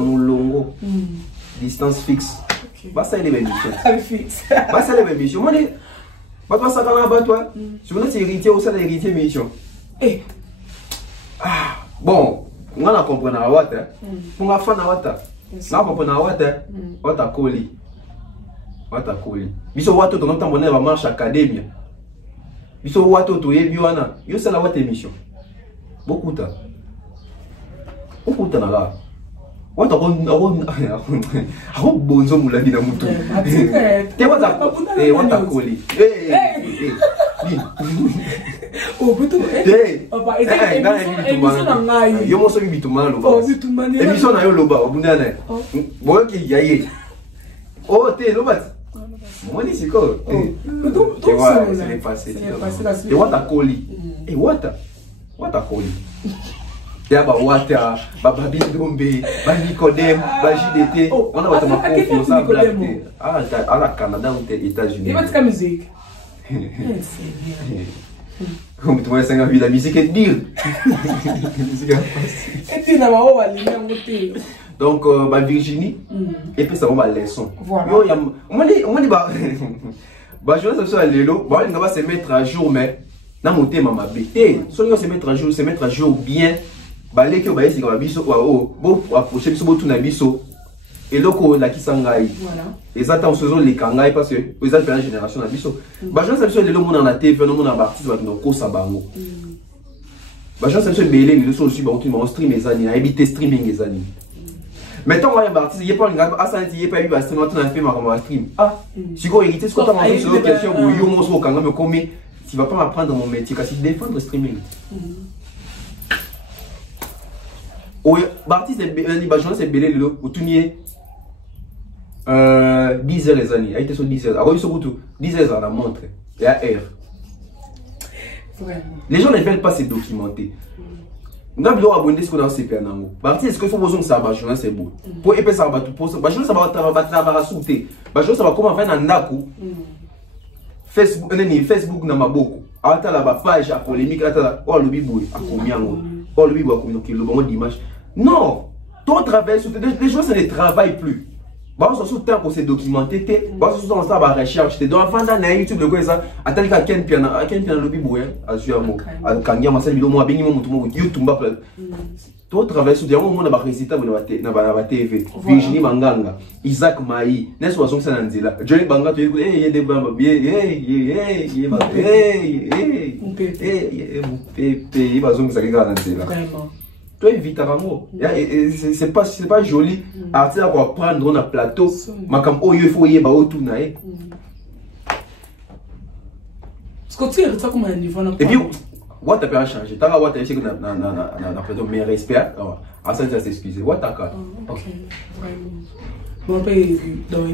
Moulongo. Distance fixe. Bah, ça, il y a des émissions. Bah, ça, il y a des émissions. Bah toi ça va toi. Si vous êtes héritier ou ça l'héritier mission. Bon, on a compris na wata. On a fait na wata. Na comprendre wata koli. Wata koli. Biso wato to ngam na ba marche académie. Biso wato to yebi wana. Yo sala wata émission. Bokuta. Bokuta na la. Wata ko bonzo mulandi na mutu. Te wata koli. Oh, putain, papa, yo mo so bitumana lo. Émission na yo loba, obunda na. Bo ki yaye. Oh, te loba. Moi ni siko. C'est passé. Et wata koli. Et wata koli. Ya ba wata, ba babidombe, ba Nicodème, ba JDT. On a wata ma confiance à Black. Ah, à la Canada ou aux États-Unis. Et votre musique. Comme tu vois, c'est la musique est dure. Donc, Virginie, et puis ça va la leçon. Voilà. On dit, je suis allé là, on va se mettre à jour, mais dans mon thème, ma bête. Si on se mettre à jour bien, balé que c'est comme biso, bon, approcher biso, tout na biso. Et là, la qui s'engaille. Et ça, on se zone les kangai parce que les autres génération na biso. Bah, je sais que les gens na TV, non, na artiste va nous cause bango. Bah, je sais que belé les choses aussi, bah, on stream les années, on éviter streaming les années. Maintenant, on va artiste, il y a pas une grave, ça, il y a pas eu à stream, on a fait ma stream. Ah, si vous héritez ce qu'on t'a mangé sur question où yo mon so kanga me comme, tu vas pas m'apprendre mon métier, car si défendre le streaming. Oh, artiste, bah, je sais belé le, ou tout nier. 10 heures les années, a été sur 10 heures. Alors, ils sont tout 10 heures à la montre. Et à R. Les gens ne veulent pas se documenter. Nous avons abonné ce qu'on a fait. Est-ce qu'il faut besoin de ça? C'est beau. Pour épais, ça va tout poser. Ça va travailler sauter. Ça va comment faire un naku. Facebook n'a pas beaucoup. Attends la page à polémique. Oh, le bibou, à combien? Oh, le bibou, à combien? Le bon d'image. Non! Ton travail, les gens ne travaillent plus. Bah, on se temps pour se documenter, bah, on se temps pour recherche. Donc, avant d'aller YouTube, le gars, attends, il y a quelqu'un piano le bibou, à Zuamo, à Kangia, Marcel, Bilo, moi, Béni, mon YouTube, ton travail sur des gens, on a résultat dans la TV. Virginie Manganga, Isaac Maï, n'est-ce pas, son Sananzila, Johnny Banga, tu dis, hey, des bambas, il va zoomer ça, regarde, vraiment. Vite avant c'est pas joli artiste à prendre dans un plateau mais comme oh il faut y aller au tout naïe ce que tu ça comme un niveau et puis what t'as pas changé t'as what t'as essayé na plateau mais respect à ça s'excuser what t'as quoi ok vraiment bon peut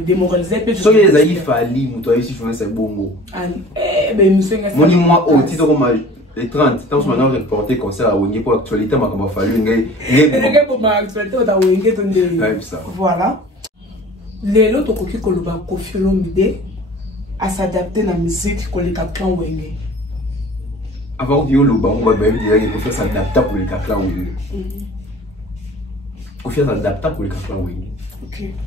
démoraliser peut so les aïe fali muto ici je c'est bongo ben monsieur moni moi au titre comme les 30, tant que je m'en reporté concert à Wenge pour l'actualité, ma comme fallu voilà. Les autres qui koloba Koffi Olomide à s'adapter à la musique que les capteurs Wenge. Avant que Yoloba, on va dire qu'il faut s'adapter pour les capteurs Wenge. Koffi s'adapte pour les capteurs Wenge.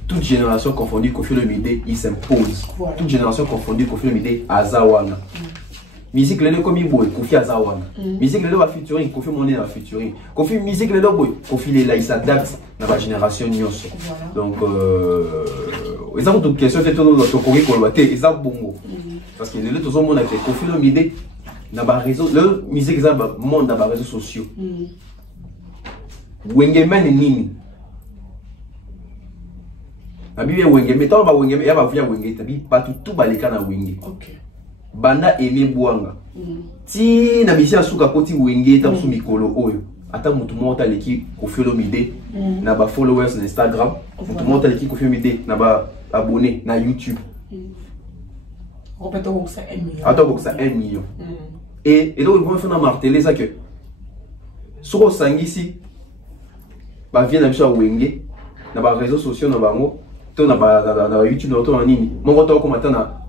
Toute génération confondue Koffi Olomide, il s'impose. Toute génération confondue Koffi Olomide, Azawana. Musique le comme boy Koffi Azawana. Musique le va featuring Koffi Money na featuring. Koffi musique le boy Koffi le là il s'adapte dans la génération nyonso. Donc ils ont toute question c'est tout dans ton courrier qu'on doit ils ont bongo. Parce que le tout le monde a fait Koffi Olomide dans ba réseau le musique ça monde dans ba réseaux sociaux. Wenge man nini. Abi Wenge mettons ba Wenge ya ba via Wenge tabi pas tout baleka na Wenge. OK. Banda aimé Bouanga. Si na bisi asuka koti Wenge ta su mikolo oyo. Ata mutu mota leki Koffi Olomide na ba followers na Instagram. Mutu mota leki Koffi Olomide na ba abonnés na YouTube. Répétons que ça 1 million. Attends que ça 1 million. Et là ils vont faire marteler ça que sur sangisi ba vient na biso Wenge na ba réseaux sociaux na bango to na ba YouTube na to na nini. Mon ko to ko matana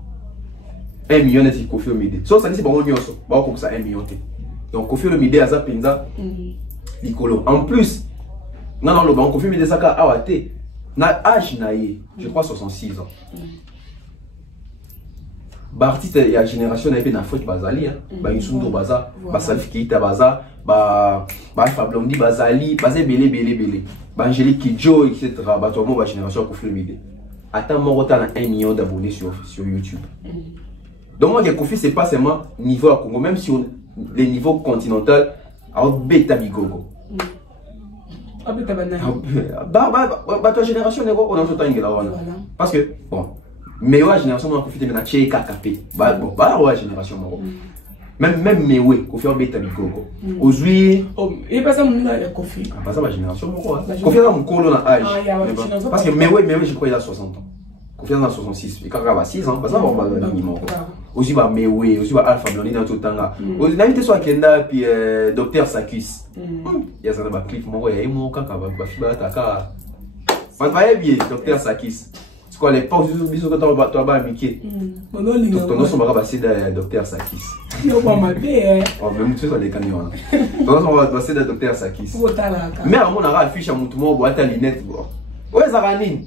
1 million de Koffi Olomide. So ça dit c'est bon nyonso, ba comme ça 1 million. Donc Koffi Olomide aza penza likolo. En plus, non le bon Koffi Olomide saka awate na âge na ye, je crois 66 ans. Artiste et la génération n'a pas na faute bazali ba Youssou baza ba Salif Keita baza ba Alpha Blondy bazali bazé belé ba Angélique Kidjo etc. ba toi mo ba génération Koffi Olomide attends mon retard à 1 million d'abonnés sur YouTube. Donc moi Koffi c'est pas seulement niveau à Congo, même si les niveaux continental à beta bigogo. Toi génération on a tout temps là parce que bon mais ouais génération moi Koffi na tché kakapé ouais génération moi même mais ouais Koffi a beta bigogo aujourd'hui et pas ça mon nom est Koffi pas ça ma génération moi Koffi a mon colo na âge parce que mais ouais je crois il a 60 ans Koffi a 66 et quand il a 6 ans parce que on va minimum aussi bah mais ouais aussi bah Alpha Blondy dans tout temps là aussi l'invité soit Kenda puis docteur Sakis il y a ça dans clip moi ouais moi kaka ba fiba taka on va bien docteur Sakis c'est quoi les pauses biso que toi ba Mickey ton nom sont pas passé de docteur Sakis non pas mal bien on même tu ça les camions donc on va passer de docteur Sakis mais à mon affiche à mutu mo boîte à lunettes ouais ça ranine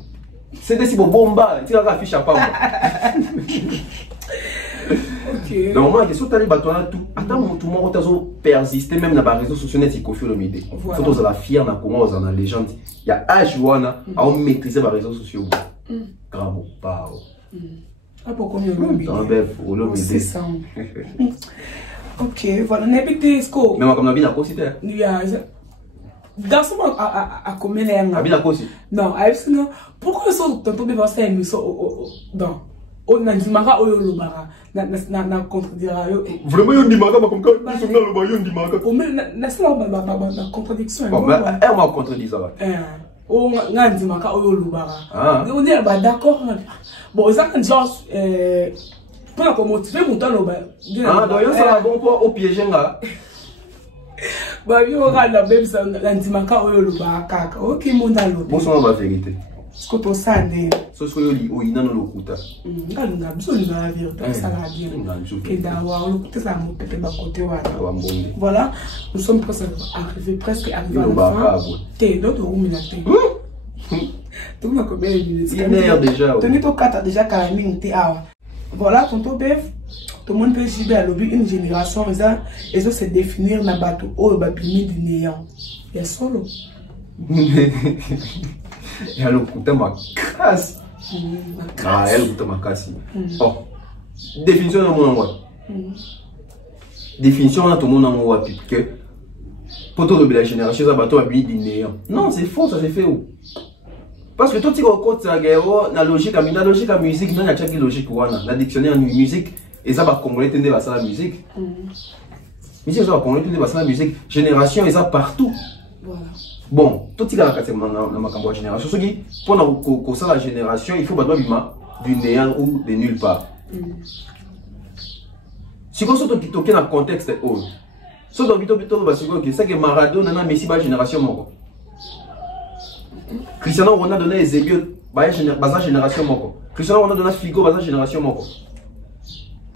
c'est des si bomba tu la affiche à pas ok donc moi je suis allé battre tout attends tout le monde persister même dans les réseaux sociaux net Koffi Olomide faut tous la fier na comment on a légende il y a Ajuana à maîtriser les réseaux sociaux grand pas ah pourquoi on c'est ça ok voilà n'habite sco mais comme on a bien considéré garçon à combien là bien aussi non pourquoi ça tantôt de voir ça émission dans on a dit mara oyo lobara na contredira yo vraiment yo ndimaka ba comme ça ils sont là loba yo ndimaka o mais na ça la contradiction bon mais elle m'a contredit ça on a dit maka oyo lobara on est bah d'accord bon ça quand genre pour la motiver mon temps loba donc yo ça bon pour au piéger là bah yo regarde même ça la dit maka oyo lobara kaka OK mon dans loba bon ça va vérité ce que tu sais ce que yo ina no lokuta ngalunga bisolunga la vérité ça va bien et d'avoir lokuta ça mo peut-être ba côté voilà nous sommes presque arrivés à la fin t'es d'autres rumina tout le monde est déjà tenez ton 4 déjà calamine t'es voilà tonton Bev tout le monde peut giber à lobby une génération et ça c'est définir na bateau au babimi du néant il y a solo et alors écoutez ma casse elle écoute ma casse oh définition de mon moi définition de tout le monde en moi que pour tout la génération ça bateau habillé du néant non c'est faux ça c'est fait où parce que tout ce qu'on compte ça la logique à musique non il y a chaque logique la dictionnaire en musique et ça va congolais tenir la salle musique musique ça va congolais tenir la salle musique génération et ça partout voilà. Bon, tout ce qui est dans ma génération, ce qui pour ça la génération, il faut battre du néant ou de nulle part. Si vous êtes dans le contexte, si vous êtes c'est que Maradona n'a Messi la génération. Cristiano Ronaldo donné les Ebiot, la génération. Cristiano Ronaldo donné Figo, la génération.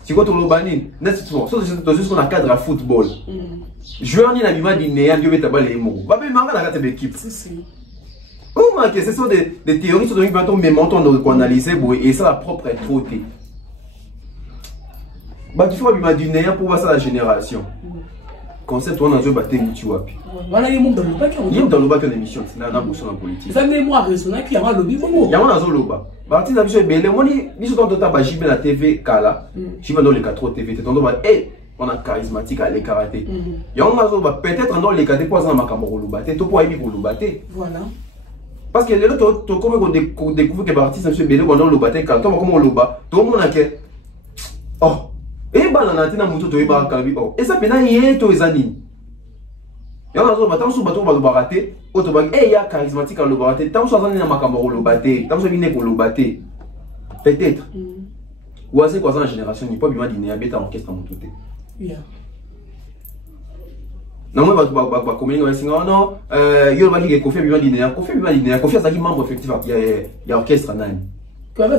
Si vous êtes dans le banning, c'est juste qu'on a cadre à football. Joueur ni la bima du néant, Dieu met à bas les mots. Bah, mais marre la carte d'équipe. Oh, mais ce sont des théories sur lesquelles on a analysé et ça la propre est trottée. Bah, tu fais bima du néant pour voir ça la génération. Concept, on a joué battre tu vois. Voilà, il y a dans le bac. Il y a dans le bac en émission, c'est là, on a politique. Ça met moi raisonnable qu'il y a le lobby. Il y a un loba. Parti la mission belé, moi ni sur ton total j'y vais la TV Kala, j'y vais dans les 4 TV, t'es ton on a charismatique à les karaté. Il y a un peut-être dans les karaté pour ça ma caméra lobaté, tout pour aimer pour lobaté. Voilà. Parce que les autres comme on découvre que parti ça se belé pendant lobaté quand on comment on loba, tout le monde a que oh et bah la natina muto to eba kabi oh et ça pena yé to ezani. Il y a un autre bateau sous bateau lobaté, autre bag et il y a charismatique à lobaté, tant soit dans ma caméra lobaté, tant soit vient pour lobaté. Peut-être. Ou assez quoi ça en génération, il n'y a pas besoin d'une abeta orchestre en tout. Non, moi, je communiquer non, il y a un qui fait bien dîner, Koffi a membre effectif, il y a orchestre.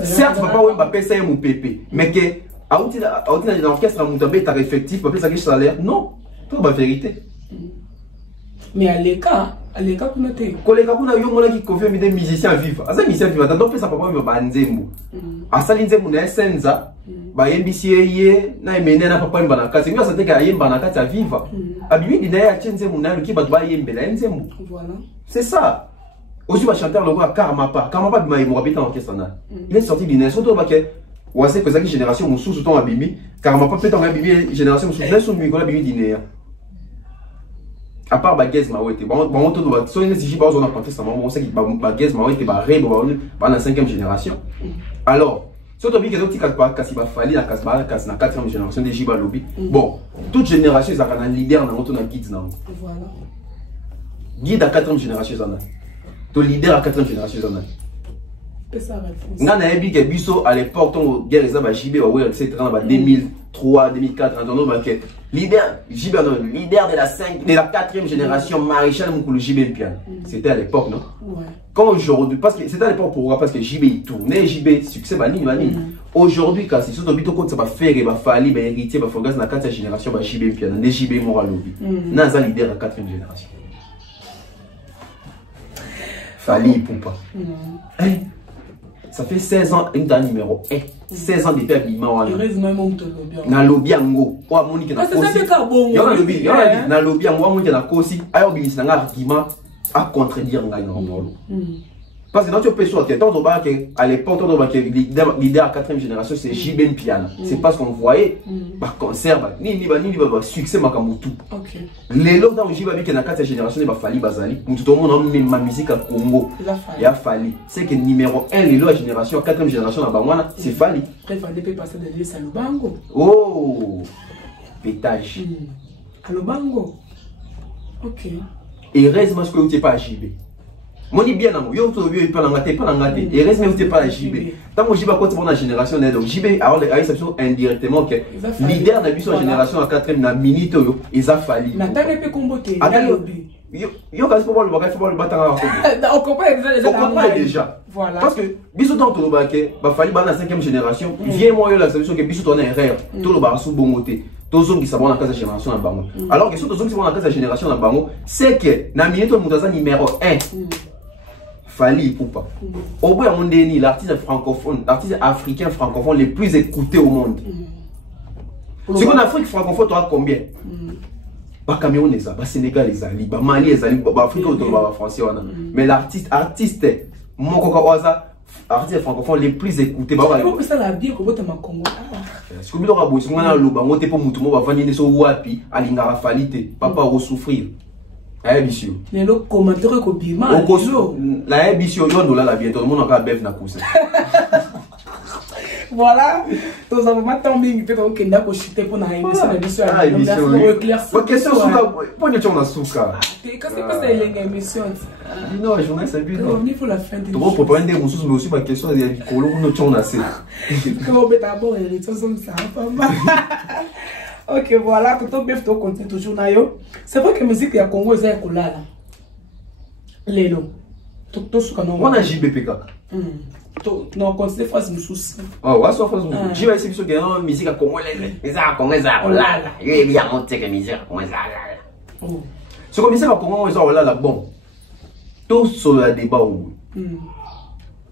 Certes, papa, pas payer ça mon pépé, mais que, à l'orchestre, mon tabé, t'as effectif, pas payer ça salaire, non, c'est la vérité. Mais à l'écart qu'on a été. Collègue qu'on a eu mon qui confirme des musiciens vivants. Asa musicien vivant. Donc ça papa me banzembo. Asali nzembo na senza. Ba yembisi ye na emene na papa mbana kati. Nyo sa teka yemba na kati ya viva. Abibi dina ya nzembo na ki ba ba yembela nzembo. Voilà. C'est ça. Aussi va chanter le roi Karmapa. Karmapa bima yemo habita en orchestre na. Il est sorti d'une surtout ba ke wase que ça qui génération musu sous ton abimi. Karmapa peut en abimi génération musu na sous migola bimi dina. À part Baguez Mawete, bon tout le si j'ai pas besoin d'apprendre ça, on sait que Baguez Mawete va ré dans la 5e génération. Alors, surtout que les autres qui va fallir la 4e génération des Jiba Lobby. Bon, toute génération ils ont un leader dans notre guide dans. Voilà. Guide à 4e génération ça. Ton leader à 4e génération ça. Ngana ebi ke biso à l'époque ton guerre ça va Jibe ouais etc. dans 2003 2004 dans nos leader Jibe leader de la 4e génération maréchal Mukulu Jibe Pian. C'était à l'époque non? Ouais. Quand aujourd'hui parce que c'était à l'époque pourquoi parce que Jibe il tournait Jibe succès banini. Aujourd'hui quand c'est surtout bito ça va faire et va fallir va héritier va faire dans la 4e génération va Jibe Pian des Jibe Moralobi. Naza leader à 4e génération. Fali Poupa. Ça fait 16 ans, une dame numéro 1. 16 ans depuis habillement. Na lobby ango. Wa moni na kosi. Yo lobby, na lobby ango moni na kosi. Ayo binisi na argument à contredire ngai na molo. Parce que dans tu peux sortir tant que à l'époque tant que leader à 4e génération c'est JB Piano. C'est parce qu'on voyait ba concert ni succès makamutu. OK. Les lots dans JB qui na 4e génération ba fali bazali. Mutu tout le monde même ma musique à Congo. Il a fallu. C'est que numéro 1 les lots à génération 4e génération na bangwana c'est fali. Après fallait passer de l'île à Lubango. Oh. Pétage. À Lubango. OK. Et reste parce que tu pas JB. Moi dis bien non, yo to yo pas ngate et reste mais tu pas JB. Tant que JB quoi pour la génération donc JB alors les réception indirectement que leader de la génération à 4e na minute yo ils a fallu. Na pas répé comboter. Yo quand faut le battre on comprend déjà. Voilà. Parce que biso dans tout le baquet va fallu dans la 5e génération, vient moi la solution que biso ton erreur, tout le bar sous bongoté. Tous ceux qui savent dans la case génération dans bango. Alors que ceux qui sont dans la case génération dans bango, c'est que na minute mutaza numéro 1. Fali Poupa. Au bout d'un moment, l'artiste francophone, l'artiste africain francophone le plus écouté au monde. C'est qu'en Afrique francophone, tu as combien? Pas Cameroun, pas Sénégal, pas Mali, pas Afrique, pas français. Mais l'artiste, artiste francophone le plus écouté. C'est ça la vie que vous avez en Congo. Ce que vous avez dit, c'est que vous avez dit que vous avez dit que vous avez dit que papa va souffrir. Abisio. Les commentaires que bima. La abisio yo dola la bientôt. Tout le monde encore bête na cousin. Voilà. Tous avons maintenant mis peut-être au Kenya pour chuter pour na émission l'émission. Ah émission. Votre question souka. Pourquoi tu en as souka? Qu'est-ce que c'est une émission? Non, je n'ai pas vu. Il faut la fin de. Tu vas préparer des ressources mais aussi ma question il y a du colo nous tu en as assez. Comment mettre d'abord les choses comme ça pas. Ok, voilà, tout le monde continue toujours. C'est vrai que la musique ya Congo est colala. Lelo. Tout ce qu'on a. On a JBPK. Non, quand c'est face nous souci. Ah ouais, ça face nous. J'ai essayé de gagner la musique à Congo. Les arts Congo ça colala. Il y a bien monté que musique à Congo ça. Ce que musique à Congo ça colala bon. Tout sur le débat où.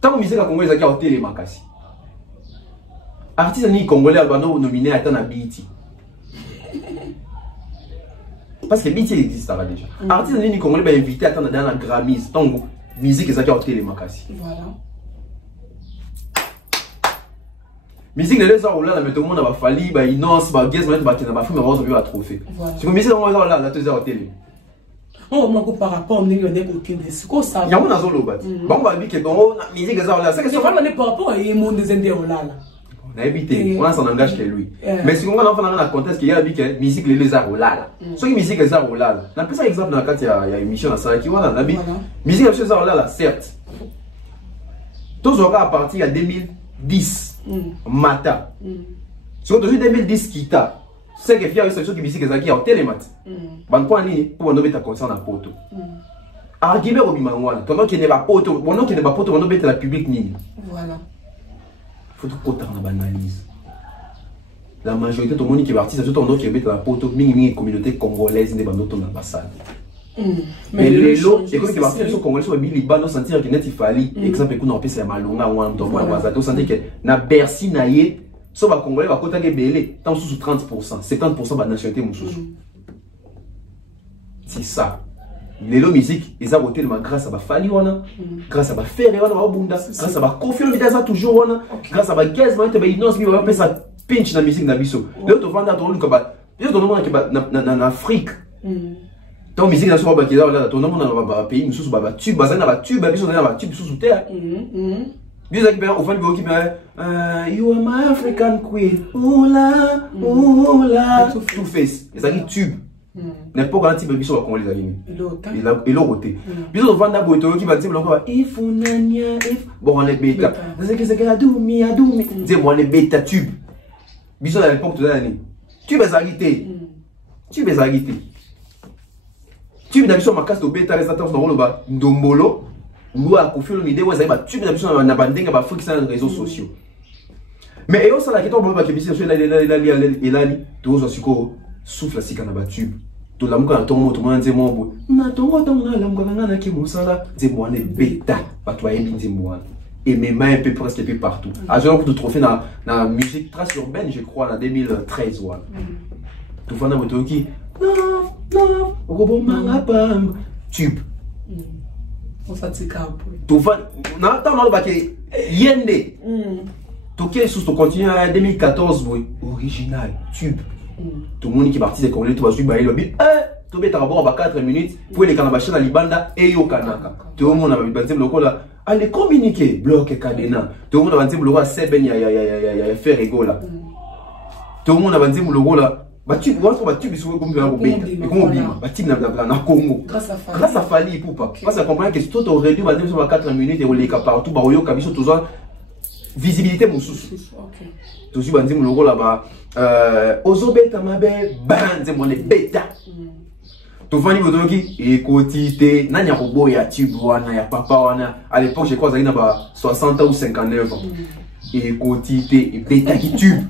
Tant musique à Congo ça qui a ôté les makasi. Artiste ni congolais abano nominé à na BET. Parce que BET existe là déjà. Artiste ni congolais ba invité à dans la Grammys, donc musique ça qui a ôté les makasi. Voilà. Musique les gens là mais tout le monde va falli ba innocence ba guest ba kina ba film ba zo ba trophée. C'est comme musique on là la télé télé. Oh moi par rapport on est aucune de ce qu'on ça. Ya on a zo lo bat. Bon ba bi que bon musique ça là c'est que c'est vraiment par rapport à monde des indés là. On a évité, on a son langage que lui. Mais si on a dans le contexte qu'il y a que musique les arts là. Ce qui musique les arts là. On a pris ça exemple dans le cadre il y a émission à ça qui voilà, on a musique les arts là certes. Tous aura à partir de 2010 Mata. Si on toujours 2010 Kita, c'est que fier cette chose qui musique les arts qui a télémat. Ban point ni pour nous mettre concert dans poto. Argument au bimangwana, pendant qu'il n'est pas poto, pendant qu'il n'est pas poto, on doit mettre la public ni. Voilà. Il faut que tu analyse. La majorité de monde qui est parti, c'est tout le monde qui est dans la poto, mini communauté congolaise n'est pas notre ambassade. Mais les lots, et comme il y a des Congolais sur le Liban, on sentir que net il fallait, exemple, qu'on appelle ça malonga ou un tombeau, on sentir que na Bercy naïe, so ba Congolais va côté belé, tant sous 30%, 50% de la nationalité moussous. C'est ça. Les lots musique, ils ont voté grâce à Fali wana, grâce à Ferré wana au Bunda, grâce à Kofi Olomide toujours wana, grâce à Gaz, mais tu innos mi va ça pinch na musique na biso. Le to vanda to lu ba, yo to monde na Afrique. Tant musique na so ba ki là to monde na pays mususu ba tube, ba na ba tube, biso na ba tube sous terre. Biso ki ben au fond bi ki you are my African queen. Oula, oula, two face. Ezaki tube. N'importe quel type de biso va qu'on les a mis. Et l'autre côté. Biso vanda boito qui va dire encore if unania if bon on est bêta. C'est que c'est adoumi. Dis moi les bêta tube. Biso à l'époque de l'année. Tube est agité. Tube est agité. Tube d'habitude ma casse de bêta les attentes dans le bas ndombolo. Nous a confié l'idée ouais ça va tube d'habitude na bandinga ba fric sur les réseaux sociaux. Mais et on ça la question bon ba que biso là tout ça suko souffle à sika na batube to la muka na tongo to mwana nzemo bo na tongo na la muka ngana ki musala nzemo ne beta bato ya mbi nzemo et mes mains un peu presque peu partout a genre pour trophée na musique trace urbaine je crois en 2013 ouais to fana moto ki non robo manga pam tube on s'atika to fa na temps na ba ke yende to ke sous to continuer en 2014 boy original tube. Tout le monde qui est parti des Congolais, tout va suivre, il va dire, tout est à bord à 4 minutes, pour les Kanabachans à Libanda et au Kanaka. Tout le monde a dit, là, allez communiquer, bloc et cadena. Tout le monde a dit, le roi Seben, il y a fait rigolo là. Tout le monde a dit, le roi là, tu vois, tu es sur le Congo. Grâce à Fali, Poupa. Parce que comprendre que tout aurait dû aller sur 4 minutes et on les capare tout, Baroyo, Kabiso, tout ça. Visibilité, mon souci. Tout ce que je dis, là-bas. Ozobeta mabe banze mon beta to vani bodoki ekotite nanya robo ya tibwana ya papa wana à l'époque je crois na ba 60 ou 59 ans ekotite et beta qui tube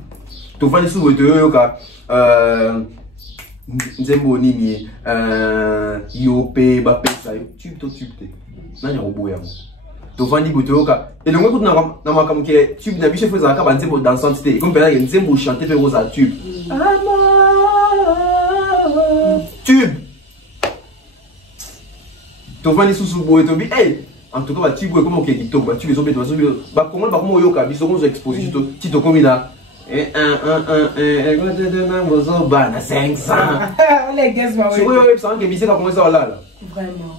to vani sous bodoyo ka nzembo nini yope ba pesa tube to tube te nanya robo ya to vani bodoka et le ngoko na makamu ke tube na biche faisait ka banze bo dansante te comme pela nzembo chanter pe rosa tube tube to vani sous boy to bi en tout cas ba tube comme ke to ba tube zo be ba comment ba comment yoka biso ko exposition to ti to comme là na mozo bana 500 les gars va oui oui ça que bisé comment ça là vraiment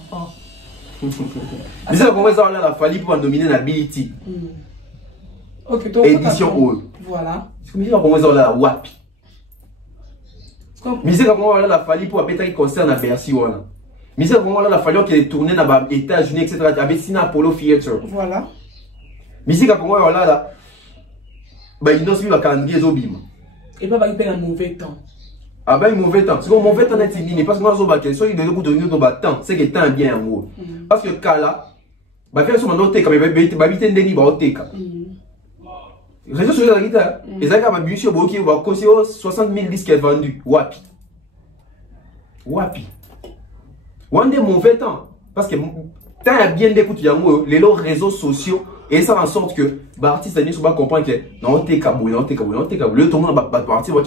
bisé comment ça là fallait pour dominer la BET OK donc édition haut voilà bisé comment ça là wapi bisé comment là la fallait pour appeler un concert à Bercy wana bisé comment là la fallait qu'il tourner dans les États-Unis etc. avec Sina Apollo Theater voilà bisé comment là bah il doit calendrier zobima et pas il un mauvais temps ah ben mauvais temps parce que mauvais temps n'est fini parce que moi zo ba question il devait donner ton temps c'est que temps bien en gros parce que kala ba faire sur mon note quand même ba bité ndeni ba oteka réseaux sociaux la guitare et ça ka ba bicho boki ba kosi 60 000 disques vendus wapi wande mauvais temps parce que tant a bien d'écoute yango les réseaux sociaux et ça en sorte que l'artiste a pas comprendre que non t'es cabou le tout le monde va partir va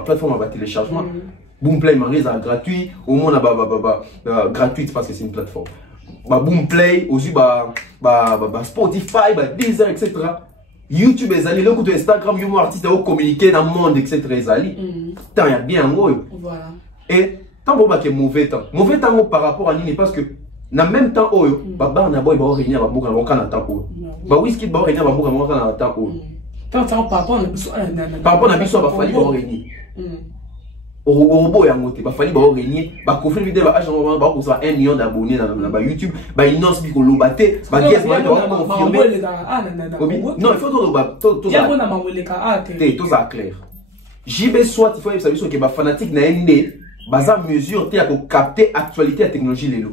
plateforme va téléchargement Boomplay marie ça gratuit au monde gratuite parce que c'est une plateforme Boomplay aussi Spotify Deezer etc. YouTube les alliés le coup de Instagram yo artiste au communiquer dans le monde etc. les alliés tant y a bien en gros voilà et tant bon que mauvais temps par rapport à Nini parce que na même temps oyo baba na boy ba réunir ba boka na temps oyo ba whisky ba réunir ba boka na temps oyo tant par rapport na biso ba fali ba réunir boy yango te ba fali ba réunir ba confirmer vidéo ba agent ba ko ça 1 million d'abonnés na ba YouTube ba innonce bi ko lobaté ba guest ba to confirmer non il faut to ya bona mangoleka te to ça clair JB soit il faut que ça biso que ba fanatique na ende baza mesure te ya ko capter actualité la technologie lelo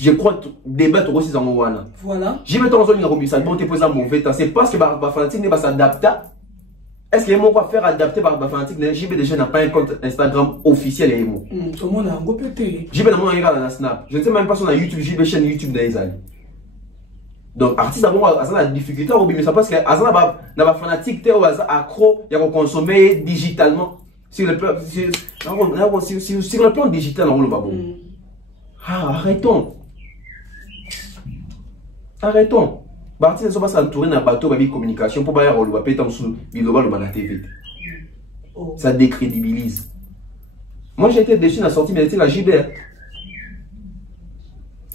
je crois débat aussi dans wana voilà j'y mets ton zone ngabisa bon te poser mauvais temps c'est parce que ba fanatique ne ba s'adapter est-ce qu'il y a quoi faire adapter par fanatique? JB déjà n'a pas un compte Instagram officiel et émo. Tout le monde a un gros pété. JB n'a pas un Snap. Je ne sais même pas si on a YouTube, JB chaîne YouTube des amis. Donc, artiste d'abord, Azan a des difficultés, mais ça parce que Azan n'a pas fanatique, t'es accro, il y a consommer digitalement. Sur le plan digital, on le va bon. Ah, arrêtons. Arrêtons. Artiste ne sont pas entourés d'un bateau de communication pour pas y avoir le papier tant sous la TV. Ça décrédibilise. Moi, j'ai été déçu dans la sortie, mais c'était la JB.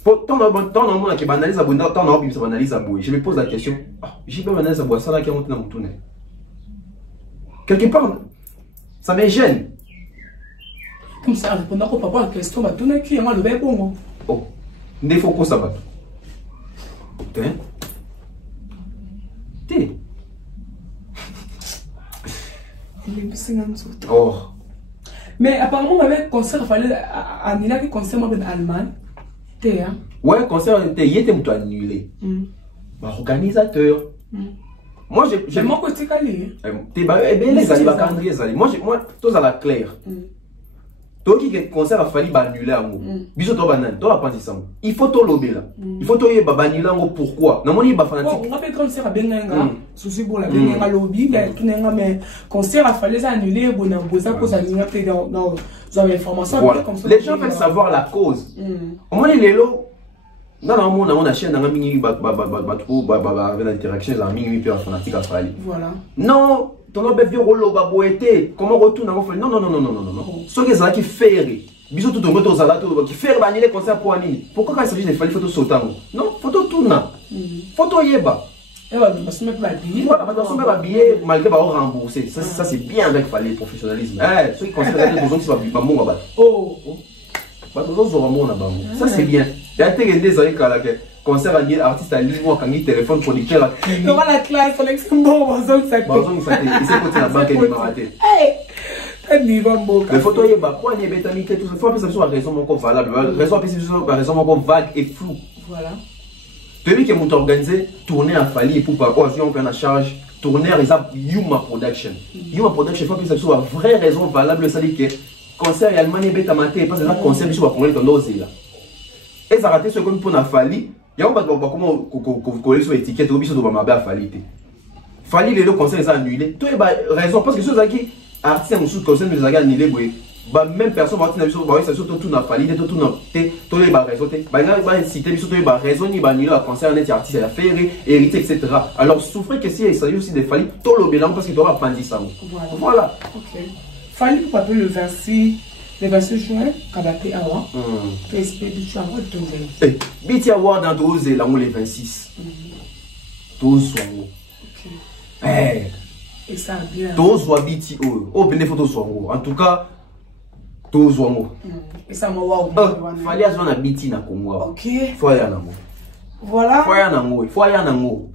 Tant normalement qui banalise à bonheur, tant normalement qui banalise à bouer. Je me pose la question, j'ai pas banalise à boire, ça là qui est monté dans mon tunnel. Quelque part, ça me gêne. Comme ça, répondant au papa à la question, bah tout n'est qui est moi le bébé bon. Oh, ne faut pas ça va. T'es. Oh. Mais apparemment, on avait concert, il fallait annuler le concert en Allemagne. Hein? Ouais, concert, il était annulé. Organisateur. Moi, j'ai mon côté calé. T'es les alliés, moi, tous à la claire. Toi qui est concert a fallu annuler à moi. Bisous toi banane, toi la pensée ça. Il faut tout lober là. Il faut tout y annuler là pourquoi? Non mon il va fanatique. On appelle concert à benga. Souci pour la benga lobby, mais tout n'est mais concert a fallu annuler bon boza cause annuler dans information. Les gens veulent savoir la cause. Au moins les lots. Non, on a chaîne dans la mini avec l'interaction, la mini puis la fanatique à faire. Voilà. Non, ton nom bébé rolo baboété. Comment retourne en fait? Non. Ce qui est qui fait. Bisous tout le monde aux alentours qui fait bannir les concerts pour Annie. Pourquoi quand il s'agit de faire les photos sautant? Non, photo tourne. Photo yeba. Et voilà, parce que même pas habillé. Voilà, parce que même habillé malgré pas rembourser. Ça c'est bien avec fallait professionnalisme. Ceux qui considèrent les besoins qui sont pas bon là-bas. Oh. Ça c'est bien. Il y a des années quand concert à artiste à ligne, quand il téléphone producteur là. Non, la classe, c'est l'exemple, ça il s'est côté la banque et il m'a raté. Les photos, il y a pas quoi, il y a bétamité, tout ça. Il faut appeler ça sur la raison encore valable. Raison encore vague et floue. Voilà. Celui qui est organisé, tourner à Fali pour pas quoi, si on prend la charge, tourner à Yuma Production. Yuma Production, il faut appeler ça sur la vraie raison valable, ça dit que concert allemand est bêta maté parce que ça concert bisou va prendre ton dosé là. Et ça raté ce qu'on peut na Fali, il y a un pas comment coller sur étiquette au bisou doit m'aber Fali. Fali le concert est annulé. Tout est raison parce que ceux qui artistes en sous concert nous a annulé boy. Bah même personne va dire bisou bah ça surtout tout na Fali, tout na tout les ba raison té. Bah nga citer bisou tout ba raison ni ba annuler le concert net artiste à faire hérité etc. Alors souffrez que si il s'agit aussi de Fali tout le bilan parce qu'il doit pas dire ça. Voilà. OK. Fali pour le 26 juin, Kabaté Awa. PSP Biti Award de Biti Award dans 12 là on les 26. 12 soirs. OK. Et ça bien. 12 soirs Biti oh ben des photos soirs. En tout cas 12 soirs. Et ça m'a waouh. Fali a zona Biti na Congo. OK. Faut y aller nango. Voilà. Faut y aller nango.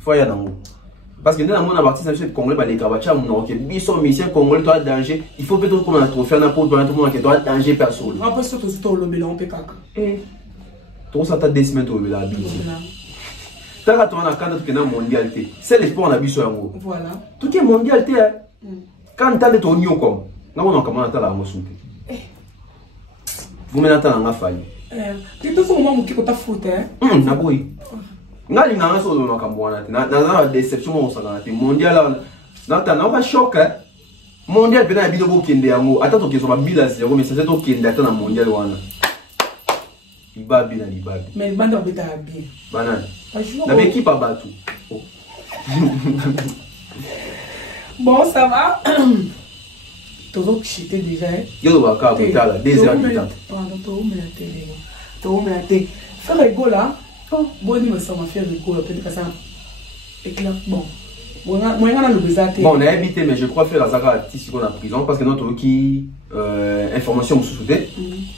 Parce que nous avons un artiste de Congolais, les Kabacha, on a un mission Congolais, toi danger. Il faut peut-être qu'on a trouvé un apport pour tout le monde qui doit danger personnel. Après, c'est tout le bilan, on peut pas. Tout ça, tu as des semaines au bilan. Tu as ton account qui est dans la mondialité. C'est l'espoir qu'on a vu sur un mot. Voilà. Tout est mondialité. Quand tu as ton union comme, nous on a comment tu as la motion. Vous menez à la faille. Tu es tout le monde qui est foutu. Naboui. Ngali na so na kamwana na déception on s'en a mondial na choc mondial bena bido ko kende yango ata to kezo ba bila zéro mais c'est to kende ata na mondial wana ibabi mais le bande beta bien banane na équipe à batu bon ça va todo chité déjà yo ba ka butala 2 heures du temps pardon to me la télé faire rigolo là. Bon, il me semble faire du coup, peut-être que ça éclaire. Bon, on a évité, mais je crois faire la zaga artiste qu'on a prison parce que notre qui information sous-soutée,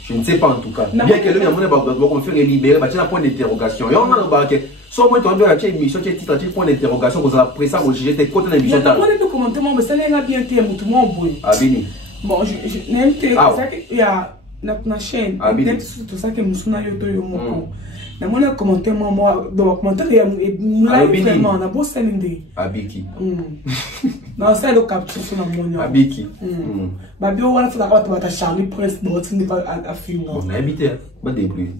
je ne sais pas en tout cas. Bien que le monde va faire libérer, bah, tu as un point d'interrogation. Et on a remarqué, soit moi, tu as vu la émission, tu as titre, tu as point d'interrogation, vous avez pris ça, vous avez été côté de l'émission. Mais on a commenté, mais ça n'a bien été, tout le monde boit. Ah, bien. Bon, je n'aime pas ça, il y a la chaîne, tout ça que nous sommes là, na mona commenter moi donc commenter et vraiment na bossa ninde abiki Non, c'est le capture sur la monnaie. Abiki. Babi, on va faire la carte de Charlie Prince, bon, tu n'es pas à finir. On a habité, pas de plus.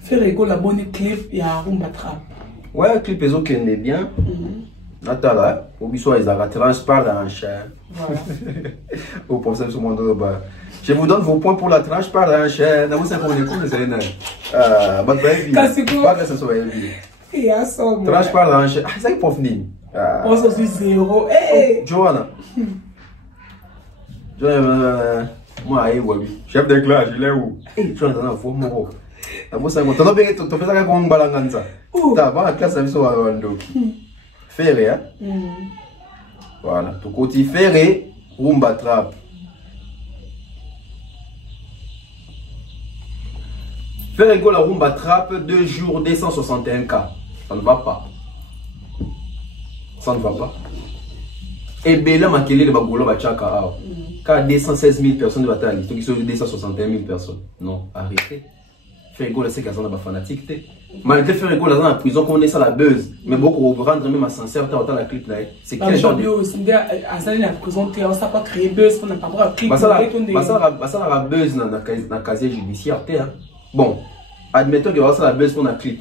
Faire rigolo la bonne clip, il y a un rumba trap. Ouais, clip est ok, on est bien. Natala, au biseau, ils ont transparence. Voilà. Au pensez sur mon dos. Je vous donne vos points pour la transparence. Vous savez comment on est cool, c'est une. Pas que ce soit élevé. Et à son. Transparence. Ah, c'est pour finir. On se dit 0. Hey! Joanna. Moi, chef de classe, il est où? Eh, tu as un faux mot. Tu as fait ça comme un balanganza. Tu as la classe à viso à Rwando. Ferré, hein? Voilà. Tout côté ferré, rumba trap. Ferré go la rumba trap, 2 jours, 261K. Ça ne va pas. Ça ne va pas. Et Bela Makele de Bagolo Bachaka. Car 216 000 personnes de bataille, qui sont 261 000 personnes. Non, arrêtez. Ferrigo, c'est qu'elles sont des fanatiques. Malgré Ferrigo, elles sont en prison, qu'on est ça la buzz. Mais beaucoup vont rendre même à sincère, dans la clip là. C'est quel genre de. À ça, il a présenté, on ne sait pas créer buzz, on n'a pas droit à clip. Ça la buzz dans le casier judiciaire. Bon, admettons que ça la buzz pour la clip.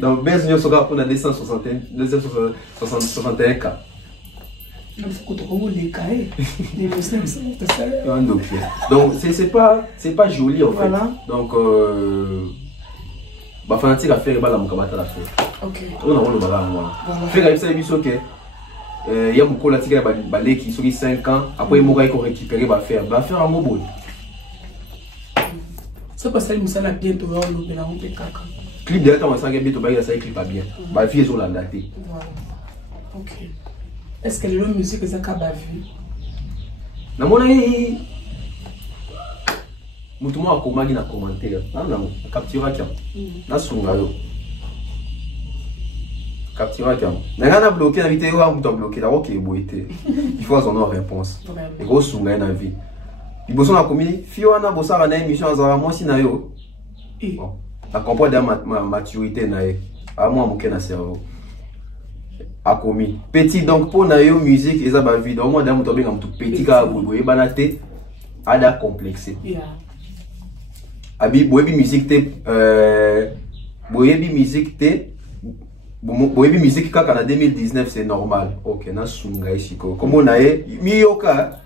Dans le buzz, nous sommes pour 261K. Donc c'est pas joli en fait. Donc bah fanatique à faire la mukabata la faire. OK. On a le bagarre moi. Faire ça biso que il y a beaucoup la tigre balé qui sont 5 ans après il ko récupérer va faire un mobile. Ça passe ça ça bien tout le bela on peut kaka. Clip de temps ça bientôt ba ça clip pas bien. Ba fille sur la daté. Voilà. OK. Est-ce que les musiques ça qu'a vu? Na mona yi mutu mo akomaki na commentaire. Na capture kia. Na sunga yo. Capture kia. Na ngana bloquer na vidéo a mutu bloquer la OK boité. Il faut avoir une réponse. Et go sunga na vie. Liboso na komi fiona bosara na émission azara moi si na yo. Bon. Na comprendre ma maturité na ye. A moi moke na cerveau. Akomi petit donc pour na yo musique eza ba vie donc moi dans moto benga mutu petit ka boye banate ada complexé. Abi boyebi musique te boyebi musique kaka na 2019 c'est normal. OK na sunga isiko comme na ye miyoka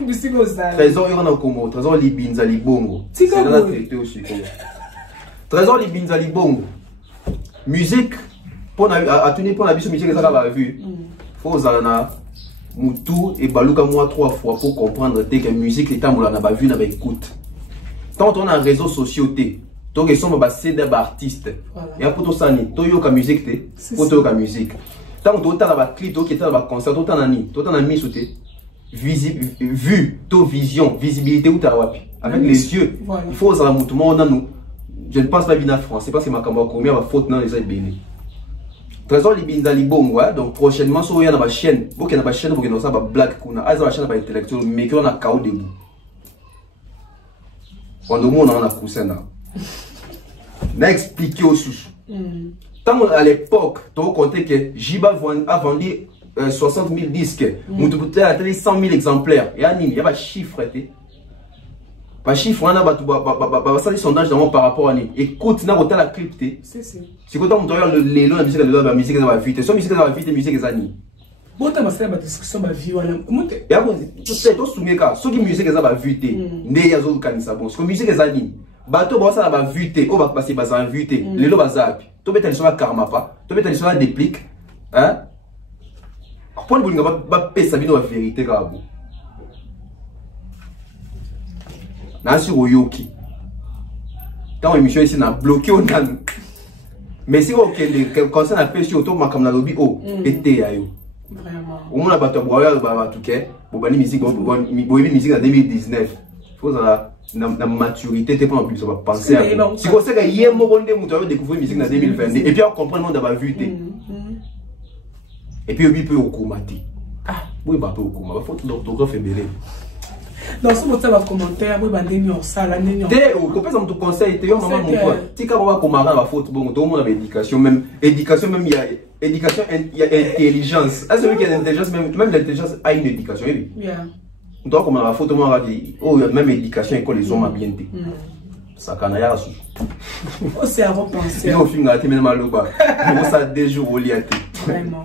bisiko za trésor yo na komo trésor libinza libongo c'est na traité aussi trésor libinza libongo musique pour à tenir pour la biso musique ça va vu faut zana mutu et baluka moi 3 fois pour comprendre que musique est amoula na ba vu na ba écoute tant on a réseaux sociaux té donc ils sont ba CD d'artistes et pour tout ça ni to yo ka musique té pour to ka musique tant on ta ba clip to qui ta ba concert to ta nani to ta na mi souté vue to vision visibilité ou ta wapi avec les yeux il faut zana mutu mo na nous je ne pense pas bien en France c'est parce que ma camera combien va faute dans les béni. Trésor libinza libongo, donc prochainement sur y a ma chaîne, vous qui na ma chaîne vous qui na ça ba black kuna, aza ma chaîne ba intellectuel mais qui on a cao debout. Quand au monde on a poussé na. Na expliqué au sous. Tant à l'époque, tu compter que Jiba a vendu 60 000 disques, mutu a télé 100 000 exemplaires et anime, il y a pas chiffre té. Pas chiffre on a ba ça les sondages dans par rapport à ni. Écoute na rota la clip té. C'est quand on regarde les lots de la musique dans la vie, sur musique dans la vie, des musiques années. Bon, tu as fait la discussion de la vie. Et après, tu sais, tu souviens que ceux qui musique dans la vie, ne y'a aucun canisa bon. Ce que musique des années, bateau bon ça la vie, on va passer bas en vie, les lots bazap. Tu peux aller sur la karma pas, tu peux aller sur la déplique, hein? Pour ne pas payer sa vie dans la vérité là. N'a sur Oyoki. Quand l'émission ici n'a bloqué au nan. Mais si vous avez concerne la pêche auto comme la lobby oh pété ayo. Vraiment. Au moins la bateau boire ba tout que pour bani musique musique en 2019. Faut la maturité t'es pas en plus on va penser à. Si vous savez que hier mo bonde muto découvrir musique en 2022 et puis on comprend monde d'avoir vu té. Et puis obi peut okumati. Ah, oui ba peut okuma, ba faut d'orthographe et belé. Non, si vous avez un commentaire, vous avez un ça, la néon. Vous pouvez conseil, maman, mon pote. Si vous avez un faute, bon, tout le monde a l'éducation, même, il y a éducation, il y a intelligence. Ah, celui qui a l'intelligence, même l'intelligence a une éducation. Donc, comme la photo, moi, même éducation, école, les hommes bien. Ça canne à sous. C'est à repenser. Au film, tu mets mal au bas. Ça des jours au liaté. Vraiment.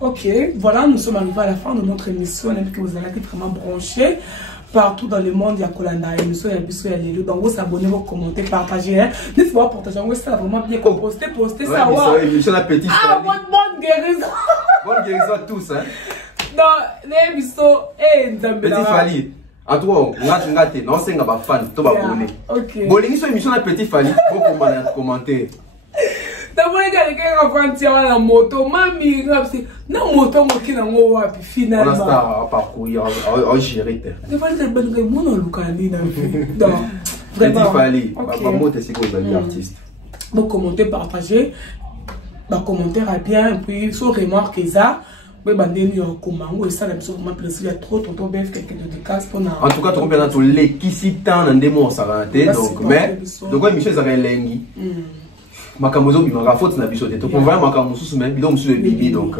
Ok, voilà, nous sommes arrivés à la fin de notre émission. On a vu que vous allez être vraiment branchés. Partout dans le monde, il y a Kolanda, émission, il y a Bissou, il y a Lélo. Donc, vous abonnez, vous commentez, partagez. N'hésitez pas à partager. Ça va vraiment bien postez ça. Émission la petite. Ah, bonne guérison. Bonne guérison à tous. Non, les Bissou, Petit Fali. En tout cas, non, c'est un fan. Tu vas abonner. Ok. Bon, l'émission la Petit Fali. Vous commentez. D'abord, quelqu'un qui a fait la moto, mamie, na moto qui n'a pas finalement. On a parcourir, on gérer. Il fallait que ben mon locali na vie. Donc vraiment. Petit Fali. Maman, t'es que vous êtes artiste. Bon, commentez, partagez. Bah commentaire à bien, puis sur remarque ça. Oui, bah comment oui ça absolument plaisir. Il y a trop tonton BF quelqu'un de dédicace pour en tout cas, tu comprends tout les qui s'y tend dans des mots ça va donc mais donc ouais Michel Zara lengi. Makamozo bi maka faute na biso te to convoyer makamozo sous même bidon monsieur Bibi donc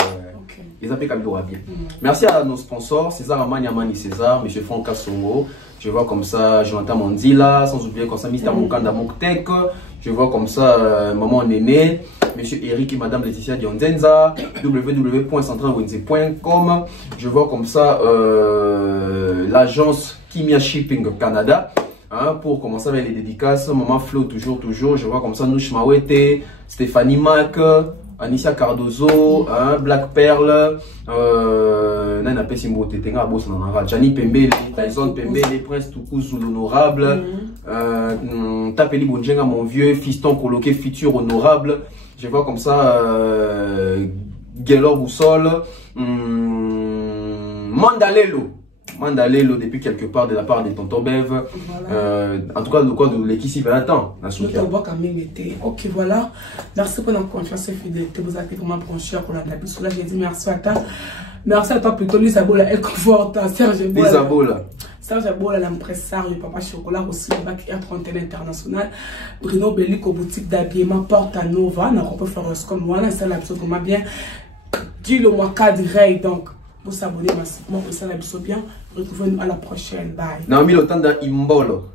les impeccable bien. Merci à nos sponsors César Amani Amani César, monsieur Franck Kassongo, je vois comme ça Jonathan Mandila, sans oublier comme ça Mr Mokanda Moktek, je vois comme ça maman Néné, monsieur Eric et madame Laetitia Diondenza, www.centralwenze.com, je vois comme ça l'agence Kimia Shipping Canada. Pour commencer avec les dédicaces, Maman Flo toujours, je vois comme ça Nouch Mawete, Stéphanie Mac, Anicia Cardozo, Black Pearl, Nana Pessimbo Tetenga, Jani Pembele, Tyson Pembele, Prince Toukouzou l'honorable, Tapeli Bonjenga mon vieux, Fiston Coloqué futur honorable, je vois comme ça Gelor Boussol, Mandalelo depuis quelque part de la part de Tonton Bev. Voilà. En tout cas, le quoi de l'équipe va attendre. Ok, voilà. Merci pour notre confiance et fidélité. Vous avez vraiment branché à Kolanda. Là, j'ai dit merci à toi. Merci à toi plutôt, Lisa Bola, Ecofort, Serge Bola. Lisa Bola. Serge Bola, l'impressaire du Papa Chocolat, aussi le bac Air Trentaine International. Bruno Bellic, boutique d'habillement Porta Nova. On peut faire comme moi. Ça, absolument bien. Dis-le moi, cadre, donc. Vous s'abonner massivement, vous savez bien. Retrouvez-nous à la prochaine. Bye. Naomi Lotanda Imbolo.